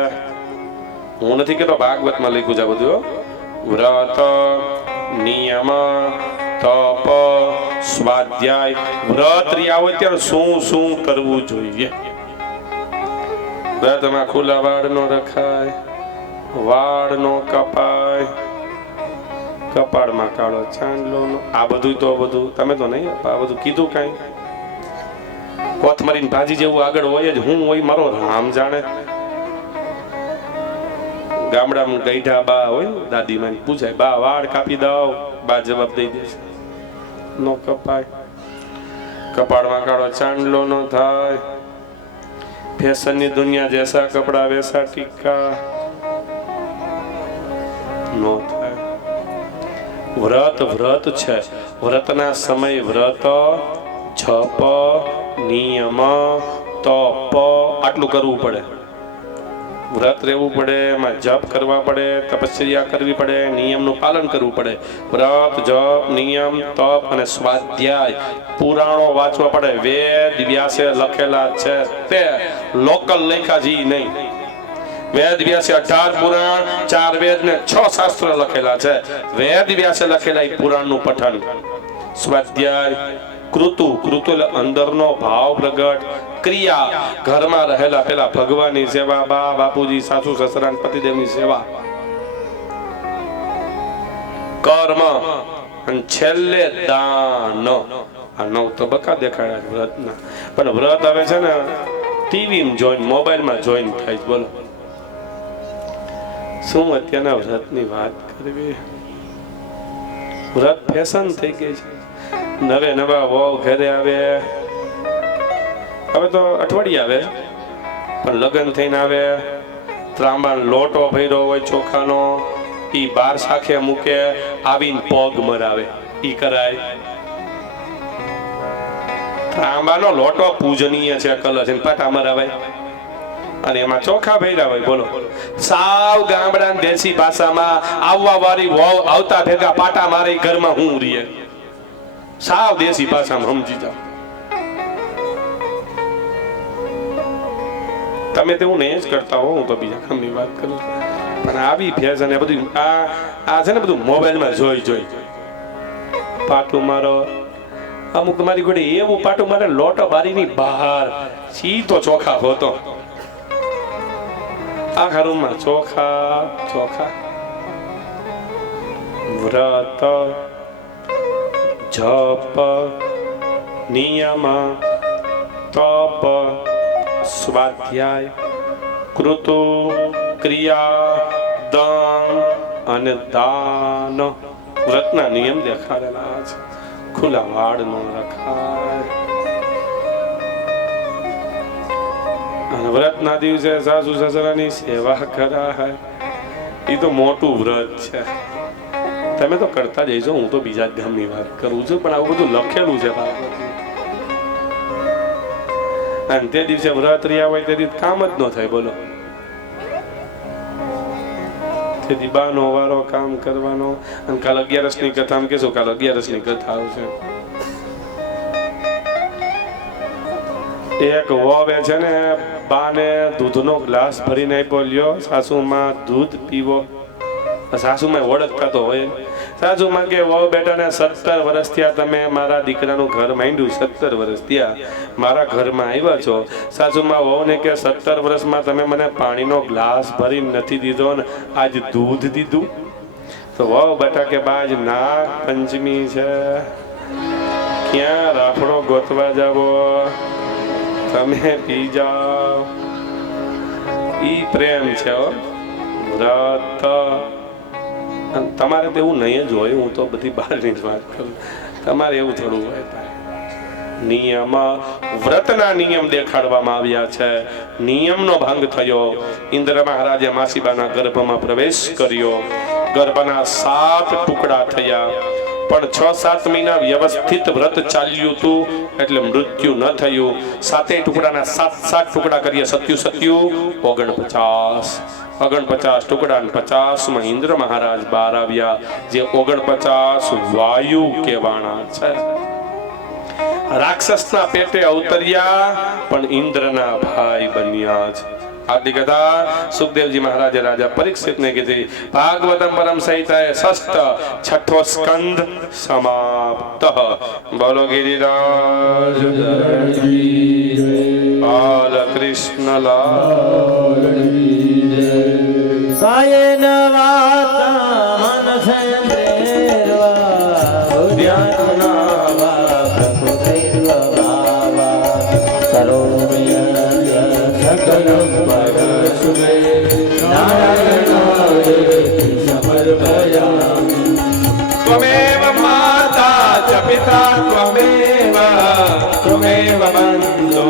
હું નથી કેતો, ભાગવતમાં લખ્યું છે બધું. વ્રત નિયમ તપ સ્વાધ્યાય. વ્રત રહ્યા હોય ત્યારે શું શું કરવું જોઈએ. વ્રતમાં ખુલ્લા વાડ નો રખાય, વાળ નો કપાય, કપાળમાં કાળો ચાંદલો. આ બધું તો બધું તમે તો નહીં, આ બધું કીધું કઈ. કોથમરીની ભાજી જેવું આગળ હોય જ, હું હોય મારો રામ જાણે. ગામડામાં ગઈઢા બા હોય, દાદીમાં પૂછાય, બા વાળ કાપી દઉં? બા જવાબ દઈ દે, નો કપાય. કપાળમાં કાળો ચાંદલો નો થાય. ફેશનની દુનિયા જૈસા કપડા વૈસા ટીકા નો થાય. વ્રત વ્રત છે. વ્રતના સમય વ્રત, જપ, નિયમ, તપ આટલું કરવું પડે. વ્રત રહેવું પડે, એમાં જપ કરવા પડે, તપસ્યા કરવી પડે, નિયમનું પાલન કરવું પડે. વ્રત, જપ, નિયમ, તપ અને સ્વાધ્યાય. પુરાણો વાંચવા પડે. વેદ વ્યાસે લખેલા છે તે લોકલ લેખાજી નહીં. વેદ વ્યાસે 18 પુરાણ, 4 વેદ ને 6 શાસ્ત્ર લખેલા છે. વેદ વ્યાસે લખેલા એ પુરાણનું પઠન. સ્વાધ્યાય. કૃતુ, કૃતુ એટલે અંદરનો ભાવ પ્રગટ. ક્રિયા, ઘરમાં રહેલા પેલા ભગવાનની સેવા, બા બાપુજી, સાસુ સસરા, પતિદેવની સેવા. કર્મ અને છેલ્લે દાન. આ 9 તબક્કા દેખાડ્યા છે વ્રતના. પણ વ્રત આવે છે ને ટીવીમાં જોઈન, મોબાઈલમાં જોઈન થાય. બોલો શું અત્યારના વ્રતની વાત કરવી? વ્રત ફેશન થઈ ગઈ છે. નવે નવા વહુ ઘરે આવે. હવે તો અઠવાડિયે આવે, પણ લગ્ન થઈને આવે. ત્રાંબાનો લોટો ભર્યો હોય ચોખાનો, ઈ બાર શાખે મૂકે, આવીને પગ મરાવે. ઈ કરાય. ત્રાંબાનો લોટો પૂજનીય છે, કલશ છે, પાટા મરાવાય. અને એમાં ચોખા ભર્યા હોય. બોલો, સાવ ગામડા દેશી ભાષામાં આવવા વાળી વહુ આવતા ભેગા પાટા મારી ઘરમાં હું રીએ. સાવ દેશી ભાષામાં સમજી જાઓ. તમે તેવું નહીં જ કરતા હો, હું તો બીજા કામની વાત કરું. પણ આવી ફેશન એ બધું આ છે ને, બધું મોબાઈલમાં જોઈ પાટું મારો. અમુક તમારી ઘોડે એવું પાટું મારે લોટો બારીની બહાર સીધો ચોખા હોતો. આખા રૂમમાં ચોખા ચોખા. વ્રત, જપ, નિયમ, તપ, સ્વાધ્યાય, કૃતુ, ક્રિયા, દાન અને દાન. વ્રતના નિયમ દેખાડેલા છે. ખુલ્લા વાડ નો રખાય. અને વ્રતના દિવસે સાસુ સસરાની સેવા કરાય. એ તો મોટું વ્રત છે. તમે તો કરતા જઈશો, હું તો બીજા જ ગામની વાત કરું છું. પણ આવું બધું લખેલું છે. અને તે દિવસે વ્રત રહ્યા હોય તે દિવસે કામ જ ન થાય. બોલો, તેથી બાનો વારો કામ કરવાનો. અને કાલ 11 ની કથા કેશું, કાલ 11 ની કથા આવશે. એક વોવે છે ને, બાને દૂધનો ગ્લાસ ભરીને આપ્યો. લ્યો સાસુમાં દૂધ પીવો. સાસુમાં ઓળખતા તો હોય. સાસુમાં કે વહુ બેટાને 17 વર્ષ થયા તમે મારા દીકરાનું ઘર માંડ્યું. 17 વર્ષ થયા મારા ઘરમાં આવ્યા છો. સાસુમાં વહુને કે 17 વર્ષમાં તમે મને પાણીનો ગ્લાસ ભરી નથી દીધો ને આજ દૂધ દીધું. તો વહુ બેટા કે બાજ નાગ પંચમી છે, ક્યાં રાફડો ગોતવા જાવો, તમે પી જાઓ. ઈ પ્રેમ છે હો. વ્રત તમારે તો એવું નહીં જ હોય. હું તો બધી બહારની જ વાત કરું. તમારે એવું થોડું હોય. નિયમ, વ્રતના નિયમ દેખાડવામાં આવ્યા છે. નિયમનો ભંગ થયો. ઇન્દ્ર મહારાજે માસીબાના ગર્ભમાં પ્રવેશ કર્યો. ગર્ભના 7 ટુકડા થયા, પણ 6-7 મહિના વ્યવસ્થિત વ્રત ચાલ્યું હતું એટલે મૃત્યુ ન થયું. 7 ટુકડાના 7 ટુકડા કરીએ, 49 ટુકડા, 50માં ઇન્દ્ર મહારાજ બહાર આવ્યા, જે 49 વાયુ કહેવાના છે. રાક્ષસના પેટે અવતર્યા પણ ઇન્દ્રના ભાઈ બન્યા છે. આદિ કથા સુખદેવજી મહારાજે રાજા પરીક્ષિતને કીધી. ભાગવતમ પરમ સંહિતાએ 6ઠો સ્કંદ સમાપ્ત. બોલો ગિરિરાજ બાલ કૃષ્ણ લાલ. કાયેન વાચા મનસેન્દ્રિયર્વા બુદ્ધ્યાત્મના વા પ્રકૃતિર્વા ભાવા કરોમિ સકલં પરશુમે નારાયણાય સમર્પયામિ. ત્વમેવ માતા ચ પિતા ત્વમેવ બંધો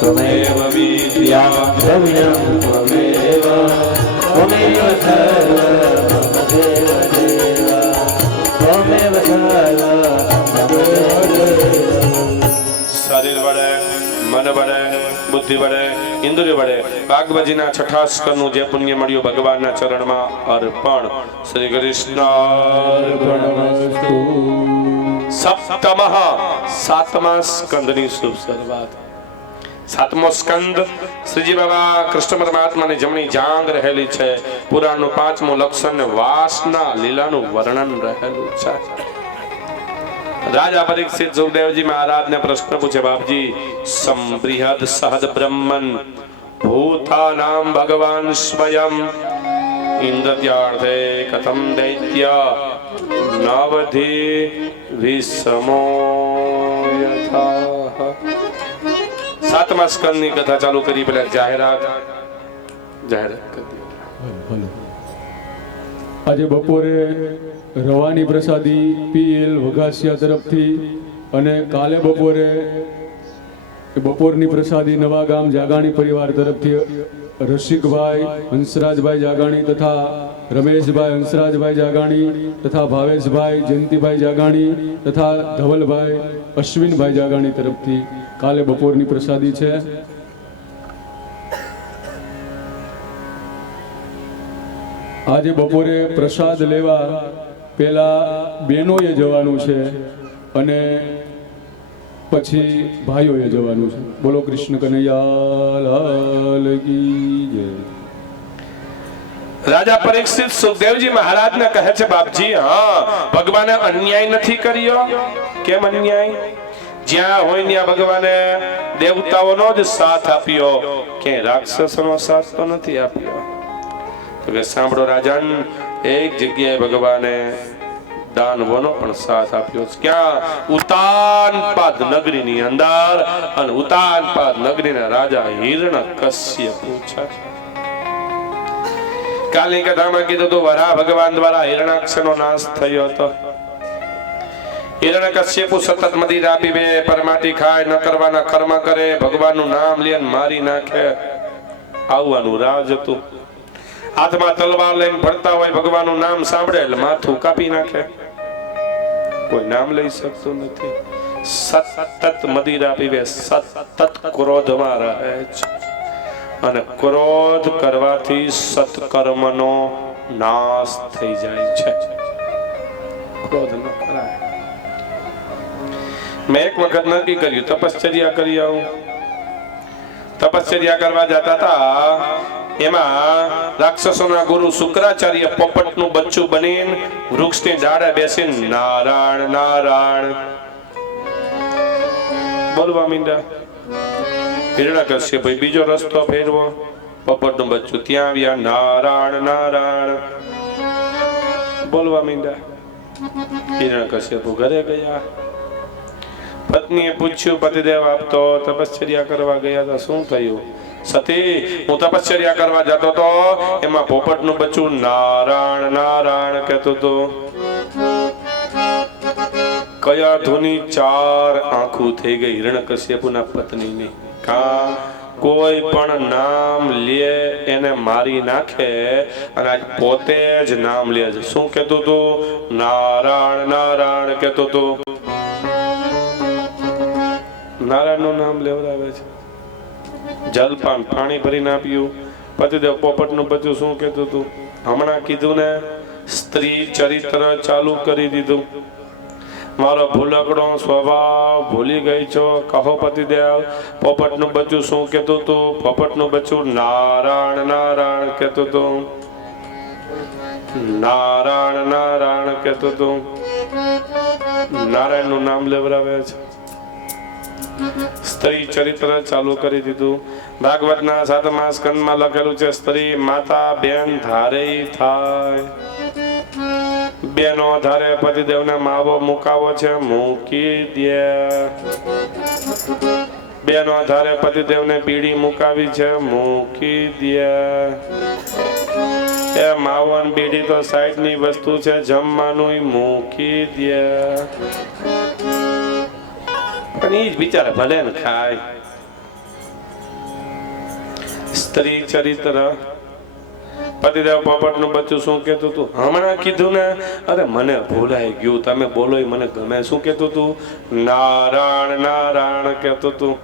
ત્વમેવ વિદ્યા દ્રવ્યં ત્વમેવ સર્વં મમ દેવ દેવ ત્વમેવ સર્વં મમ દેવ. શરીર વડે, મન વડે, બુદ્ધિ વડે, ઇન્દ્રિય વડે ભાગવતજીના 6ઠા સ્કંદનું જે પુણ્ય મળ્યું ભગવાનના ચરણમાં અર્પણ. શ્રી કૃષ્ણ અર્પણમસ્તુ. સપ્તમઃ 7મા સ્કંદની શુભ શરૂઆત. 7મો સ્કંદ શ્રીજી બાબા કૃષ્ણ પરમાત્માની જમણી જાંગ રહેલી છે. પુરાણનું 5મું લક્ષણ વાસના લીલાનું વર્ણન રહેલું છે. રાજા પરીક્ષિત સુખદેવજી મહારાજને પ્રશ્ન પૂછે, બાપજી, સંબૃહદ સહદ બ્રહ્મન ભૂતાનામ ભગવાન સ્વયં ઇન્દ્રત્યાર્થે કથમ દૈત્ય નવધિ વિષમો યથા. 7મા સ્કંદની કથા ચાલુ કરી. પેલા જાહેરાત કરી દો. આજે બપોરે રવાની પ્રસાદી PL વઘાસિયા તરફથી અને કાલે બપોરની પ્રસાદી નવા ગામ જાગાણી પરિવાર તરફથી રસિકભાઈ હંસરાજભાઈ જાગાણી તથા રમેશભાઈ હંસરાજભાઈ જાગાણી તથા ભાવેશભાઈ જયંતિભાઈ જાગાણી તથા ધવલભાઈ અશ્વિનભાઈ જાગાણી તરફથી કાલે બપોરની પ્રસાદી છે. આજે બપોરે પ્રસાદ લેવા પહેલા બહેનોએ જવાનું છે અને પછી ભાઈઓએ જવાનું છે. બોલો કૃષ્ણ કનૈયા લાલ કી જય. રાજા પરીક્ષિત સુખદેવજી મહારાજને કહે છે, બાપજી, હા, ભગવાને અન્યાય નથી કર્યો. કેમ અન્યાય? જ્યાં હોય ત્યાં ભગવાને દેવતાઓનો જ સાથ આપ્યો, કે રાક્ષસોનો સાથ તો નથી આપ્યો. તો કે સાંભળો રાજન, એક જગ્યાએ ભગવાને દાનવોનો પણ સાથ આપ્યો. ક્યાં? ઉતાનપાદ નગરીની અંદર. અને ઉતાનપાદ નગરીના રાજા હિરણ્યકશ્યપુ છે. કાલની કથામાં કીધું હતું, વરાહ ભગવાન દ્વારા હિરણાક્ષનો નાશ થયો હતો. હિરણ્યકશ્યપુ સતત મદિરા પીવે, પરમાટી ખાય, ન કરવાના કર્મ કરે, ભગવાનનું નામ લે મારી નાખે. આવવાનું રાજ હતું. હાથમાં તલવાર લઈને ફરતા હોય, ભગવાનનું નામ સાંભળે એટલે માથું કાપી નાખે. કોઈ નામ લઈ શકતું નથી. સતત મદિરા પીવે, સતત ક્રોધમાં રહે છે. અને ક્રોધ કરવાથી સત્કર્મનો નાશ થઈ જાય છે. ક્રોધ ન કરાય. મેં એક વખત નક્કી કર્યું, તપશ્ચર્યા કરી આવું. તપશ્ચર્યા કરવા જતા હતા, એમાં રાક્ષસોના ગુરુ શુક્રાચાર્ય પોપટનું બચ્ચું બનીને વૃક્ષની ડાળે બેસીને નારાયણ નારાયણ બોલવા માંડ્યા. હિરણ્યકશ્યપે બીજો રસ્તો ફેરવો, પોપટનું બચ્ચું ત્યાં આવ્યા, નારાયણ નારાયણ બોલવા માંડ્યા. હિરણ્યકશ્યપુ ઘરે ગયા. પત્નીએ પૂછ્યું, પતિદેવ આપ તો તપશ્ચર્યા કરવા ગયા હતા, શું થયું? સતી, હું તપશ્ચર્યા કરવા જતો તો એમાં પોપટનું બચ્ચું નારાયણ નારાયણ કહેતું હતું. કયા ધૂની 4 આંખું થઈ ગઈ હિરણ્યકશ્યપુના પત્નીની. કા કોઈ પણ નામ લે એને મારી નાખે અને આજ પોતે જ નામ લે છે. શું કહેતું હતું? નારાયણ નારાયણ કહેતું હતું. નારાયણ નું નામ લેવડાવે છે. જલપાન પાણી ભરીને આપ્યું. પતિદેવ પોપટનું બચ્ચું શું કહેતું હતું? હમણાં કીધું ને, સ્ત્રી ચરિત્ર ચાલુ કરી દીધું. મારો ભૂલકડો સ્વભાવ ભૂલી ગઈ છો. કહો પતિદેવ, પોપટનું બચ્ચું શું કહેતું હતું? પોપટનું બચ્ચું નારાયણ નારાયણ કહેતું હતું. નારાયણ નારાયણ કહેતું હતું. નારાયણ નું નામ લેવડાવે છે. સ્ત્રી ચરિત્ર ચાલુ કરી દીધું. ભાગવતના 7મા સ્કંદમાં લખેલું છે, સ્ત્રી માતા બેન ધારે થાય. બેનો ધારે પતિદેવને માવો મુકાવો છે, મૂકી દે. બેનો ધારે પતિદેવને બીડી મુકાવી છે, મૂકી દે. એ માવો ને બીડી તો સાઈડની વસ્તુ છે, જમવાનું મૂકી દે. પણ એ જ બિચારા ભલે ને ખાય. સ્ત્રી ચરિત્ર. પતિદેવ પોપટનું બચ્ચું શું કહેતું હતું? હમણાં કીધું ને, અરે મને ભૂલાઈ ગયું, તમે બોલો એ મને ગમે. શું કહેતું હતું? નારાયણ નારાયણ કહેતું હતું.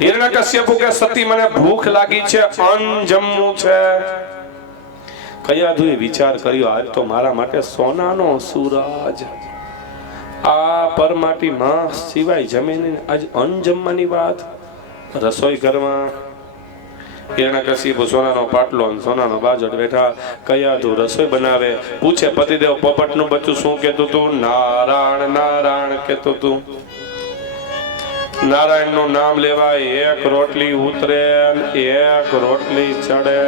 હિરણ્યકશ્યપુ કે સતી મને ભૂખ લાગી છે, અન્ન જમવું છે. કયાધુએ વિચાર કર્યો, આજ તો મારા માટે સોનાનો સૂરજ. આ પરમાટીમાં સિવાય જમીન આજ અન્ન જમવાની વાત. રસોઈ ઘરમાં હિરણ્યકશ્યપુ સોનાનો પાટલો અને સોનાનો બાજટ બેઠા. કયાધુ રસોઈ બનાવે. પૂછે પતિદેવ પોપટનું બચ્ચું શું કહેતું હતું? નારાયણ નારાયણ કહેતું હતું. નારાયણ નું નામ લેવાય. એક રોટલી ઉતરે, એક રોટલી ચડે.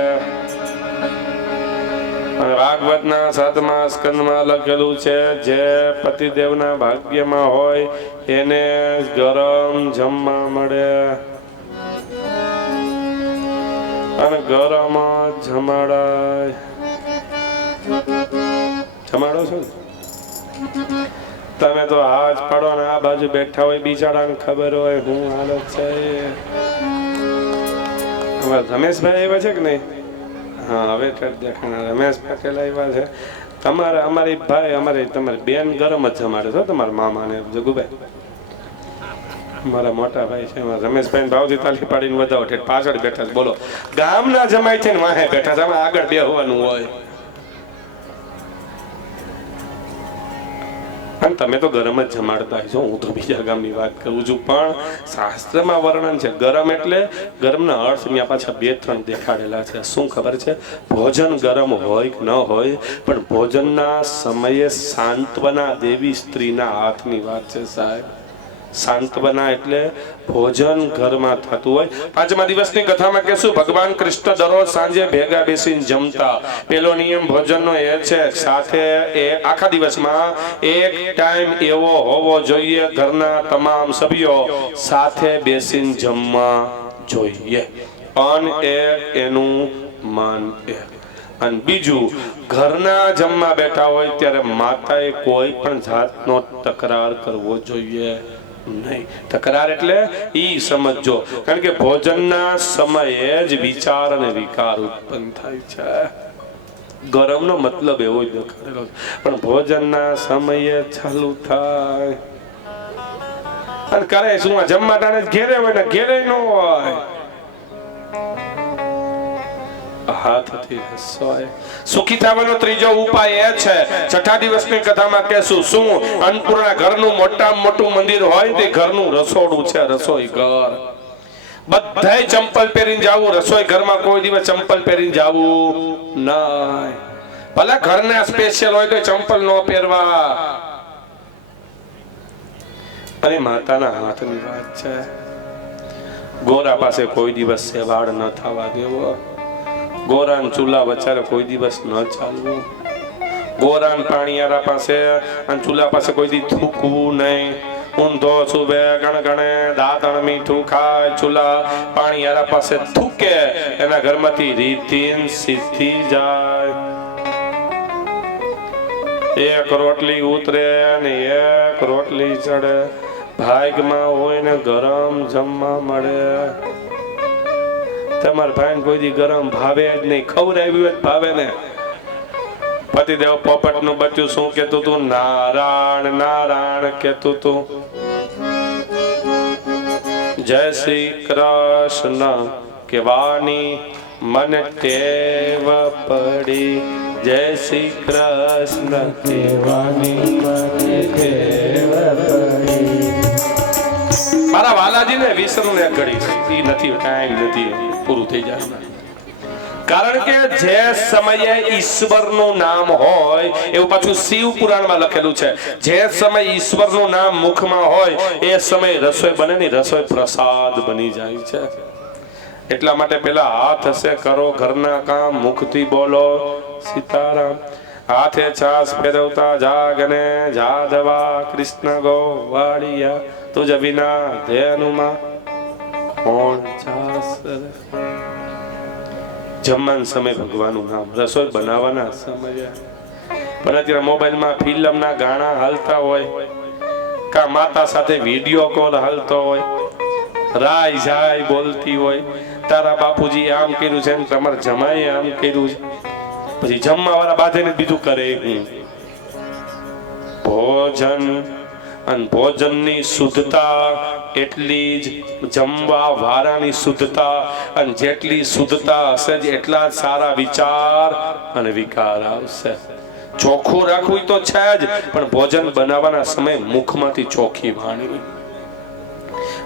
ભાગવતના 7મા સ્કંદમાં લખેલું છે, જે પતિદેવના ભાગ્યમાં હોય એને ગરમ જમવા મળે અને ગરમ જમાડાય. જમાડો છો ને તમે તો હાથ પાડો ને આ બાજુ બેઠા હોય બિચારાને ખબર હોય હું હાલત છે. રમેશભાઈ આવ્યા છે કે નહીં? હા, હવે દેખાણા રમેશ પટેલ આવ્યા છે. તમારા અમારી ભાઈ અમારી તમારી બેન ગરમ જ જમાડે છો. તમારા મામા ને જગુભાઈ મારા મોટા ભાઈ છે. રમેશભાઈ ભાવથી તાલી પાડીને વધાવો ઠેઠ પાછળ બેઠા છે. બોલો, ગામના જમાય છે ને વાહે બેઠા છે. આમાં આગળ બે હોવાનું હોય. અને તમે તો ગરમ જ જમાડતા છો. હું તો બીજા ગામની વાત કરું છું. પણ શાસ્ત્રમાં વર્ણન છે ગરમ એટલે ગરમના અર્થ ત્યાં પાછા 2-3 દેખાડેલા છે. શું ખબર છે? ભોજન ગરમ હોય કે ન હોય, પણ ભોજનના સમયે સાંત્વના દેવી સ્ત્રીના હાથની વાત છે સાહેબ. સાંત્વના એટલે ભોજન ઘરમાં થતું હોય. 5મા દિવસની કથામાં કહેશું, ભગવાન કૃષ્ણ દરરોજ સાંજે ભેગા બેસીને જમતા. પેલો નિયમ ભોજનનો એ છે, સાથે એ આખા દિવસમાં એક ટાઈમ એવો હોવો જોઈએ ઘરના તમામ સભ્યો સાથે બેસીને જમવા જોઈએ. અન એનું મન એક. અને બીજું, ઘરના જમવા બેઠા હોય ત્યારે માતાએ કોઈ પણ જાતનો તકરાર કરવો જોઈએ નહીં. તકરાર એટલે ઈ સમજો, કારણ કે ભોજનના સમયે જ વિચાર અને વિકાર ઉત્પન્ન થાય છે. ગરમનો મતલબ એવો જ દેખાડેલો છે, પણ ભોજનના સમયે ચાલુ થાય. અને કરે શું? જમવા ટાણે ઘેરે હોય ને ઘેરે ન હોય. હાથથી રસોઈ. સુખી થવાનો ત્રીજો ઉપાય એ છે, 6ઠા દિવસની કથામાં કહેશું. શું? અન્નપૂર્ણા ઘરનું મોટામાં મોટું મંદિર હોય તે ઘરનું રસોડું છે, રસોઈ ઘર. બધાય ચંપલ પહેરીને જાવું. રસોઈ ઘરમાં કોઈ દિવસ ચંપલ પહેરીને જાવું નહીં. ભલે ઘરના સ્પેશિયલ હોય તો ચંપલ ન પહેરવા. અને માતાના હાથની વાત છે. ગોરા પાસે કોઈ દિવસ સેવાડ ન થવા દેવો. ગોરાન ચૂલા વચારે કોઈ દિવસ ન ચાલવું. ગોરાન પાણીયારા પાસે અને ચૂલા પાસે કોઈ દી થૂકવું નહીં. ઊંધો સુબે ગણગણે દાંતણ મીઠું ખાય, ચૂલા પાણીયારા પાસે થૂકે એના ઘરમાંથી રીતિ સીધી જાય. એક રોટલી ઉતરે ને એક રોટલી ચડે. ભાગમાં હોય ને ગરમ જમવા મળે. તમારા ભાઈ કોઈ દી ગરમ ભાવે જ નહીં, ખવડાવ્યું જ ભાવે ને. પતિદેવ પોપટ નું બચ્ચું શું કેતું તું? નારાયણ નારાયણ કેતું તું. જય શ્રી કૃષ્ણ કેવાની મને ટેવ પડી. જય શ્રી કૃષ્ણ કેવાની મને ટેવ પડી. મારા વાલાજીને વિસરું ને ઘડી ઈ નથી, કાંઈ નથી, પૂરું થઈ જાય. કારણ કે જે સમયે ઈશ્વરનું નામ હોય, એવું પાછું શિવ પુરાણમાં લખેલું છે, જે સમય ઈશ્વરનું નામ મુખમાં હોય એ સમય રસોઈ બને ની, રસોઈ પ્રસાદ બની જાય છે. એટલા માટે પેલા હાથ હશે કરો ઘરના કામ, મુખથી બોલો સીતારામ. હાથે છાસ ફેરવતા જાગને જાદવા કૃષ્ણ ગોવાળિયા, તુજ વિના ધેનુમાં કોણ છાસ. જમવાના સમય ભગવાનનું નામ, રસોઈ બનાવવાના સમય. પણ અત્યારે મોબાઈલમાં ફિલ્મના ગાણા હાલતા હોય, કા માતા સાથે વિડીયો કોલ હાલતો હોય, રાય જાય બોલતી હોય, તારા બાપુજી આમ કર્યું છે, તમારા જમાઈએ આમ કર્યું છે. પછી જમવા વાળા બાધે ને બીજું કરે. ભોજન અને ભોજનની શુદ્ધતા એટલી જ જમવા વાળાની શુદ્ધતા, અને જેટલી શુદ્ધતા હશે એટલા જ સારા વિચાર અને વિકાર આવશે. ચોખ્ખું રાખવું તો છે જ, પણ ભોજન બનાવવાના સમય મુખમાંથી ચોખ્ખી વાણી.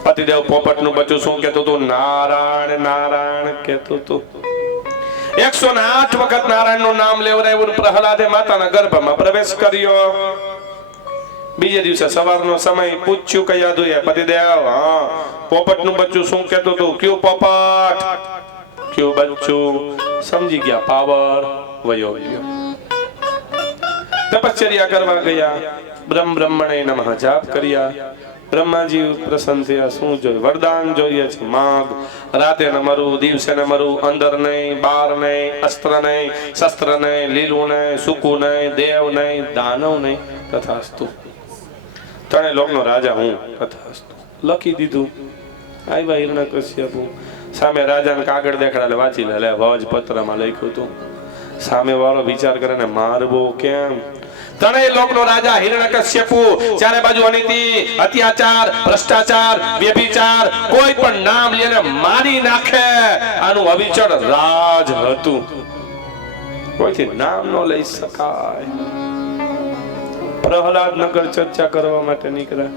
પતિદેવ પોપટનું બચ્ચું શું કહેતું હતું? નારાયણ નારાયણ કહેતું હતું. 108 વખત નારાયણનું નામ લેવરાયું. પ્રહલાદે માતાના ગર્ભમાં પ્રવેશ કર્યો. બીજે દિવસે સવારનો સમય પૂછ્યું કયા દુએ પતિદેવ, હા પોપટનું બચ્ચું શું કહેતું હતું? ક્યું પોપટ? ક્યું બચ્ચું? સમજી ગયા, પાવર વયો ગયો. તપશ્ચર્યા કરવા ગયા. બ્રહ્મણે નમઃ જાપ કર્યા. બ્રહ્માજી પ્રસન્ન થયા. શું જોયું? વરદાન જોઈએ છે. માગ રાતે ન મરું, દિવસે ન મરું, અંદર નહીં, બાર નહીં, અસ્ત્ર નહીં, શસ્ત્ર નહીં, લીલું નહીં, સૂકું નહીં, દેવ નહીં, દાનવ નહીં. તથાસ્તુ. ત્રણે લોકનો રાજા હું. તથાસ્તુ. લખી દીધું. આવ્યા હિરણ્યકશ્યપુ સામે રાજાને કાગળ દેખાડે, વાંચી લે. વજ પત્રમાં લખ્યું હતું. સામે વાળો વિચાર કરે ને મારવો કેમ? ત્રણેય લોકનો રાજા હિરણ્યકશ્યપુ ચારે બાજુ અનીતિ, અત્યાચાર, ભ્રષ્ટાચાર, વ્યભિચાર, કોઈ પણ નામ લઈને મારી નાખે, આનું અવિચળ રાજ હતું. કોઈથી નામ ન લઈ શકાય. પ્રહલાદ નગર ચર્ચા કરવા માટે નીકળ્યા.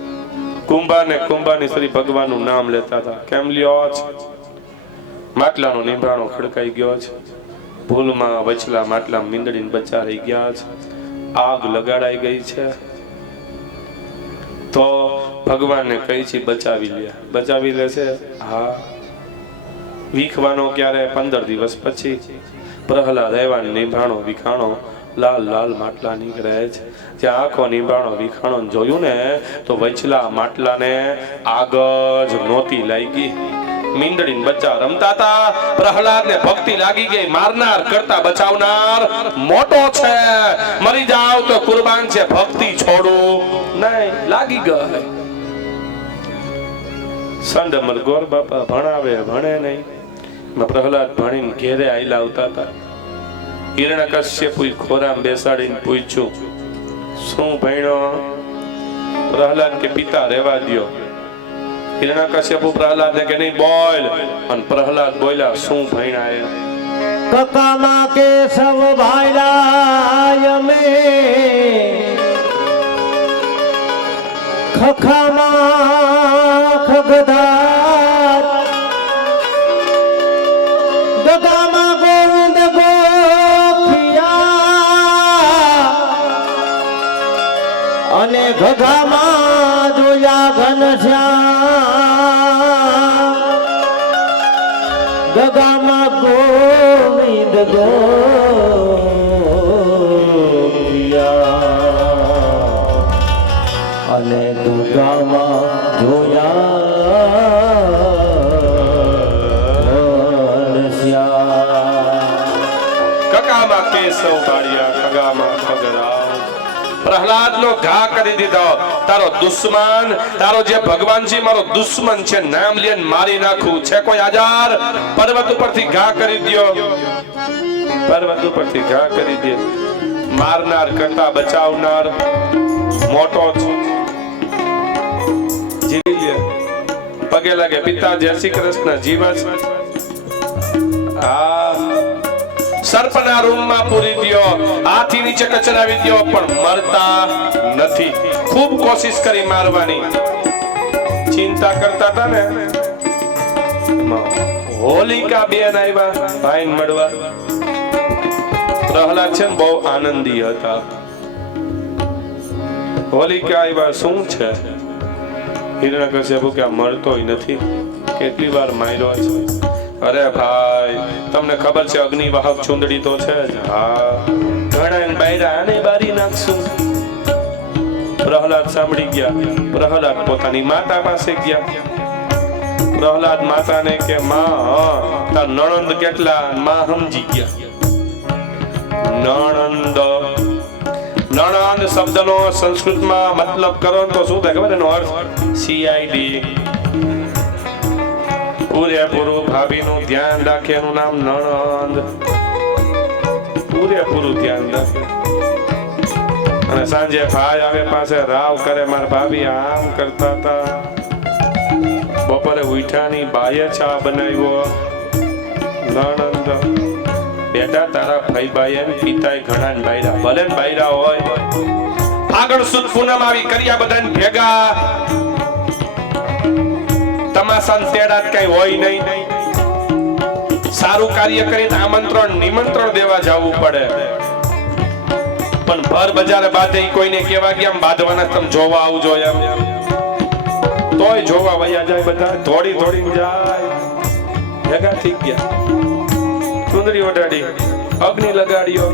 કુંભા ને કુંભાની શ્રી ભગવાનનું નામ લેતા હતા. કેમ લ્યો છે? માટલાનો નીંભાણો ખડકાઈ ગયો છે. ભૂલમાં વચલા માટલા મીંદડીને બચ્ચા રહી ગયા છે. આગ લગાડાઈ ગઈ છે. તો ભગવાનને કહી છે બચાવી લે. બચાવી લેશે? હા. વીખવાનો ક્યારે? 15 દિવસ પછી. પ્રહલાદ આવ્યા, નીંભાણો વિખાણો, લાલ લાલ માટલા નીકળે છે. જ્યાં આખો નીંભાણો વિખાણો જોયું ને તો વચલા માટલાને આગ જ નહોતી લાગી. મીંદડીને બચ્ચા રમતા હતા. પ્રહલાદને ભક્તિ લાગી ગઈ. મારનાર કરતા બચાવનાર મોટો છે. મરી જાવ તો કુરબાન છે, ભક્તિ છોડું નહીં. લાગી ગઈ. સંત અમરગોર બાપા ભણાવે, ભણે નહીં. પ્રહલાદ ભણીને ઘેરે આયલા આવતા હતા. હિરણ્યકશ્યપુ ખોરામાં બેસાડીને પૂછ્યું, શું ભણ્યો? પ્રહલાદ કે પિતા રહેવા દ્યો. હિરણ્યકશ્યપુ પ્રહલાદને કે નહીં બોલ. અને પ્રહલાદ બોલ્યા, શું ભણ્યા? કકામાં કેશવ ભાઈલા મે ખખામાં ખગદાર, ગગામાં ગોવિંદ ગોખિયા, અને ઘગામાં જોયા ઘનશ્યામ, ગગામાં ગોવિંદ ગોવિંદ ગોપિયા અને દુર્ગામાં જોયા કકામાં કેશવ બાળિયા ખગામાં ખગરાવ પ્રહલાદ નો ઘા કરી દીધો તારો દુશ્મન તારો જે ભગવાનજી મારો દુશ્મન છે નામ લઈને મારી નાખું છે કોઈ આજાર પર્વત ઉપરથી ઘા કરી દ્યો પર્વત ઉપરથી ઘા કરી દે મારનાર કરતા બચાવનાર મોટો જીવી લે પગે લાગે પિતા જય શ્રી કૃષ્ણ જીવસ આ સર્પના રૂમમાં પૂરી દ્યો હાથી નીચે કચરાવી દ્યો પણ મરતા નથી ખૂબ કોશિશ કરી મારવાની ચિંતા કરતા હતા ને હોલિકા બેન આવ્યા ભાઈ મળવા પ્રહલાદ છે ને બહુ આનંદી હતા હોલિકા આવ્યા શું છે હિરણ્યકશ્યપુ કે આ મળતોય નથી કેટલી વાર માર્યો છે અરે ભાઈ તમને ખબર છે અગ્નિવાહક ચુંદડી તો છે જ હા ઘણા બાયરા આને બારી નાખશું પ્રહલાદ સાંભળી ગયા પ્રહલાદ પોતાની માતા પાસે ગયા પ્રહલાદ માતાને કે માં તાર નણંદ કેટલા માં સમજી ગયા નણંદ શબ્દનો સંસ્કૃતમાં મતલબ કરો તો શું થાય ખબર એનો અર્થ સીઆઈડી પૂરેપૂરું ભાભીનું ધ્યાન રાખે એનું નામ નણંદ પૂરેપૂરું ધ્યાન રાખે અને સાંજે ભાઈ આવે પાસે રાવ કરે મારા ભાભી આમ કરતા હતા બપોરે ઉઠાની બાએ ચા બનાવ્યો નણંદ બેટા તારા ભાઈ બાઈએ પિતાએ ઘણા બાયરા ભલે બાયરા હોય આગળ સુદ પૂનમ આવી કર્યા બધાને ભેગા તમાસા તેડા કઈ હોય નહીં સારું કાર્ય કરીને આમંત્રણ નિમંત્રણ દેવા જવું પડે પણ ભર બજારે બાધે કોઈને કેવા ગયા બાંધવાના તમે જોવા આવજો એમ તોય જોવા વયા જાય બધા થોડી થોડી જાય ભેગા થઈ ગયા સુંદરી ઓઢાડી અગ્નિ લગાડ્યો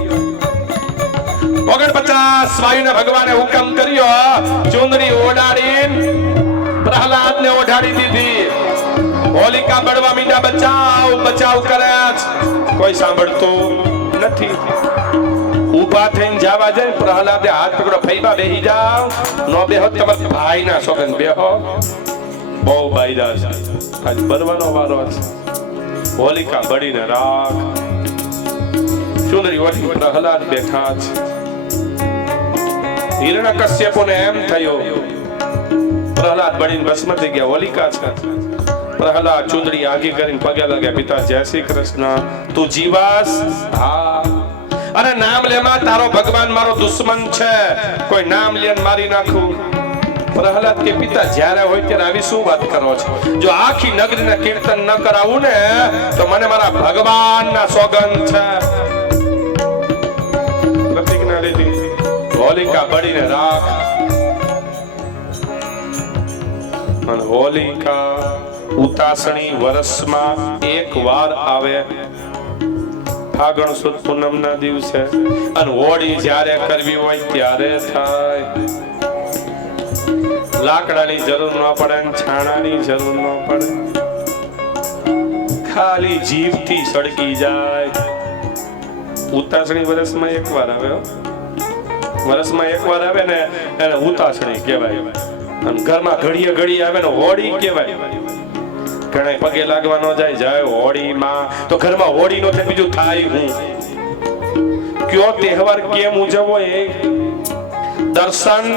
49 વાયુને ભગવાને હુકમ કર્યો ચુંદડી ઓઢાડીને પ્રહલાદ ને ઓઢાડી દીધી હોલિકા બળવા મીંડા બચાવ બચાવ કરે કોઈ સાંભળતું નથી ઊભા થઈને જવા જાય પ્રહલાદે હાથ પકડો ફૈબા બેહી જાવ નો બેહો તમારા ભાઈના સોગન બેહો બહુ બાયરા છે આજ બરવાનો વારો છે હોલિકા બળીને રાખ સુંદરી ઓઠી પ્રહલાદ બેઠા છે હિરણ્યકશ્યપુને એમ થયો પ્રહલાદ બળીને ભસ્મ થઈ ગયા હોલિકા છે પ્રહલાદ ચુંદડી આગી કરીને પગે લાગ્યા પિતા જય શ્રી કૃષ્ણ તું જીવાસ હા અરે નામ લેમાં તારો ભગવાન મારો દુશ્મન છે કોઈ નામ લેન મારી નાખું પ્રહલાદ કે પિતા જ્યારે હોય ત્યારે આવી શું વાત કરો છો જો આખી નગરીને કીર્તન ન કરાવું ને તો મને મારા ભગવાનના સોગંદ છે પ્રતિજ્ઞા લીધી હોલિકા બળીને રાખ અને હોલિકા ઉતાસણી વર્ષમાં એક વાર આવે ફાગણ સુદ પૂનમના દિવસે અને હોળી જ્યારે કરવી હોય ત્યારે થાય લાકડાની જરૂર ન પડે છાણાની જરૂર ન પડે ખાલી જીભથી સળગી જાય ઉતાસણી વર્ષમાં એકવાર આવે વર્ષમાં એકવાર આવે ને એને ઉતાસણી કહેવાય અને ઘરમાં ઘડીએ ઘડી આવે ને હોળી કહેવાય ઘણા પગે લાગવા ન જાય હોળીમાં તો ઘરમાં હોળી નો થાય બીજું થાય હું કયો તહેવાર કેમ ઉજવવો એ દર્શન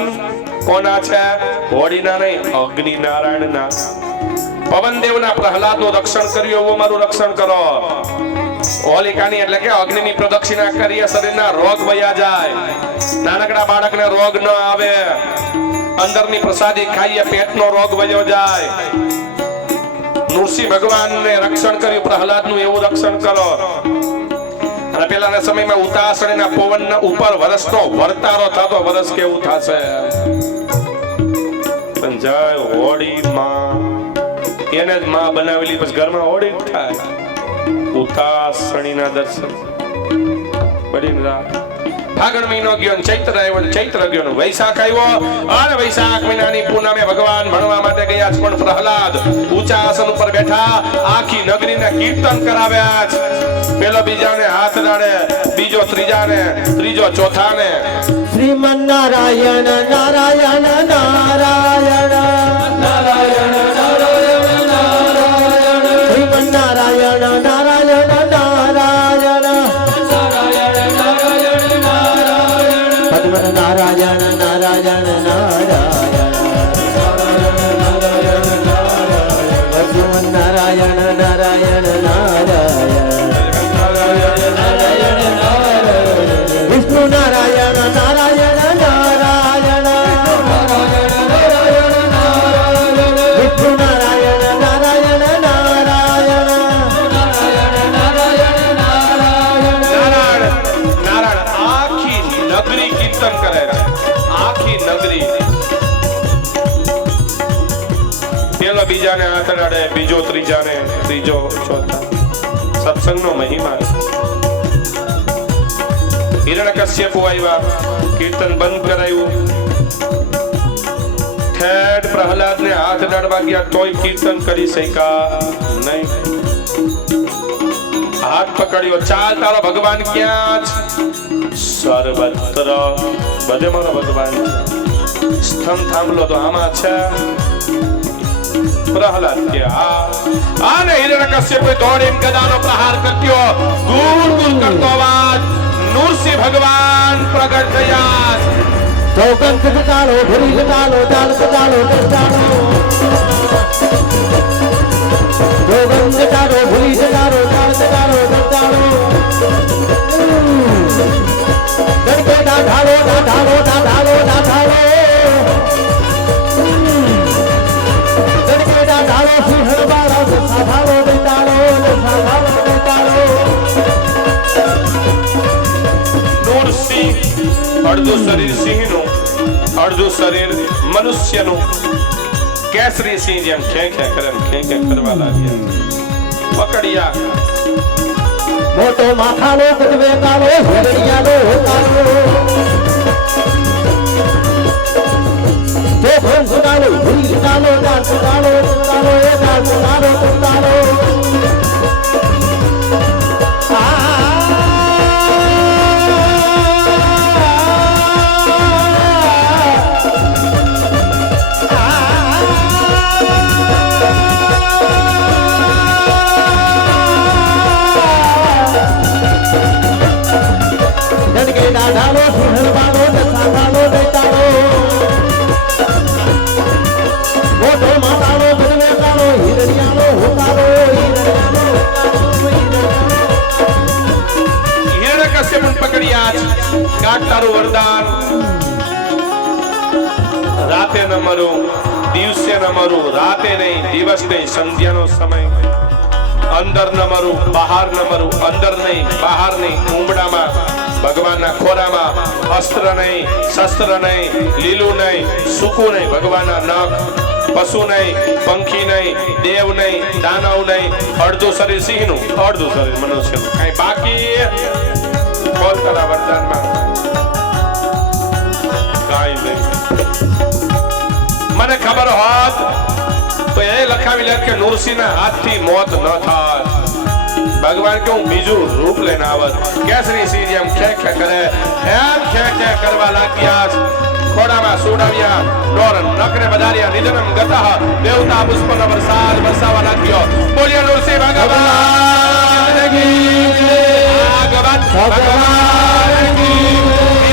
કોના છે હોળીના નહીં અગ્નિ નારાયણના પવનદેવના પ્રહલાદનું રક્ષણ કર્યું એવું મારું રક્ષણ કરો હોલિકાની એટલે કે અગ્નિની પ્રદક્ષિણા કરીએ શરીરના રોગ વયા જાય નાનકડા બાળકને રોગ ન આવે અંદરની પ્રસાદી ખાઈએ પેટનો રોગ વયો જાય નૃસિંહ ભગવાનને રક્ષણ કર્યું પ્રહલાદનું એવું રક્ષણ કરો અને પેલાના સમયમાં ઉતાસણીના પવનના ઉપર વર્ષનો વર્તારો થતો વર્ષ કેવું થશે પણ જય હોળી માં એને જ માં બનાવેલી પછી ઘરમાં હોળી થાય ઉતાસણીના દર્શન બડીન રાત ફાગણ મહિનો ગયો ને ચૈત્ર આવ્યો ને ચૈત્ર ગયો ને વૈશાખ આવ્યો અને વૈશાખ મહિનાની પૂનમે ભગવાન ભણવા માટે ગયા છે પણ પ્રહલાદ ઊંચા આસન ઉપર બેઠા આખી નગરીને કીર્તન કરાવ્યા છે પેલો બીજાને હાથ ડાળે બીજો ત્રીજાને ત્રીજો ચોથાને શ્રીમન નારાયણ નારાયણ નારાયણ નારાયણ નારાયણ નારાયણ શ્રીમન નારાયણ નારાયણ નારાયણ પદ્મન નારાયણ નારાયણ નારાયણ પદ્મન નારાયણ નારાયણ નારાયણ વિષ્ણુ નારાયણ નારાયણ નારાયણ વિષ્ણુ નારાયણ નારાયણ નારાયણ નારાયણ નારાયણ આખી નગરી કીર્તન કરે છે આખી નગરી પેલો બીજાને હાથ અડાડે બીજો ત્રીજાને ત્રીજો ચોથા સત્સંગનો મહિમા હિરણ્યકશ્યપુ આવ્યા કીર્તન બંધ કરાયું ઠેઠ પ્રહલાદને હાથ અડાડવા ગયા તોય કીર્તન કરી શક્યા નહીં હાથ પકડ્યો ચાલ તારો ભગવાન ક્યાં છે સર્વત્ર બધે મારો ભગવાન સ્તંભ થાંભલો તો આમાં છે પ્રહલાદ કે આને હિરણ્યકશ્યપુએ દોડીને ગદાનો પ્રહાર કર્યો ગુલ ગુલ કરતો અવાજ નૃસિંહ ભગવાન પ્રગટ થયા ચોકન કટાળો ભરી કટાળો ચાલ કટાળો કટાળો ચોકન કટાળો ભરી કટાળો ચાલ કટાળો કટાળો ગણકે ઢાળો ઢાળો ઢાળો ઢાળો ગણકે ઢાળો સિંહણ બાળો સાધાળો બેટાળો સાધાળો બેટાળો નૃસિંહ અડધું શરીર સિંહનું અડધું શરીર મનુષ્યનું કેસરી સિંહ જેમ ખેં કરે ખેં કરવા લાગ્યા પકડ્યા મોટો માથાનો કદવે કાળો હિરણિયાનો કાળો તે ભંસ કાળો ભૂરી કાળો દાસ કાળો કાળો એ દાસ કાળો કાળો ઢાળો સુહળવાનો દસાધાનો બેટાળો મોટો માતાનો બનવે કાળો હિરણિયાનો હોકારો હિરણ્યકશ્યપુ પકડ્યા કાટ તારું વરદાન રાતે ન મરું દિવસે ન મરું રાતે નહીં દિવસ નહીં સંધ્યાનો સમય અંદર ન મરું બહાર ન મરું અંદર નહીં બહાર નહીં ઉંબડામાં ભગવાનના ખોરામાં અસ્ત્ર નહીં શસ્ત્ર નહીં લીલું નહીં સૂકું નહીં ભગવાનના નખ પશુ નહીં પંખી નહીં દેવ નહીં દાનવ નહીં અડધું શરીર સિંહનું અડધું શરીર મનુષ્યનું કઈ બાકી બોલ તારા વરદાનમાં કાંઈ નહીં મને ખબર હોત તો એ લખાવી લે કે નૃસિંહના હાથથી મોત ન થાય ભગવાન કે હું બીજું રૂપ લઈને આવત કેસરી સિંહ જેમ ખે ખે કરે એમ ખે ખે કરવા લાગ્યા ખોડામાં સુડાવ્યા નોર નકરે બધાર્યા નિધનમ ગતઃ દેવતા પુષ્પનો વરસાદ વરસાવા લાગ્યો બોલ્યો નૃસિંહ ભગવાન કી જય ભગવાન કી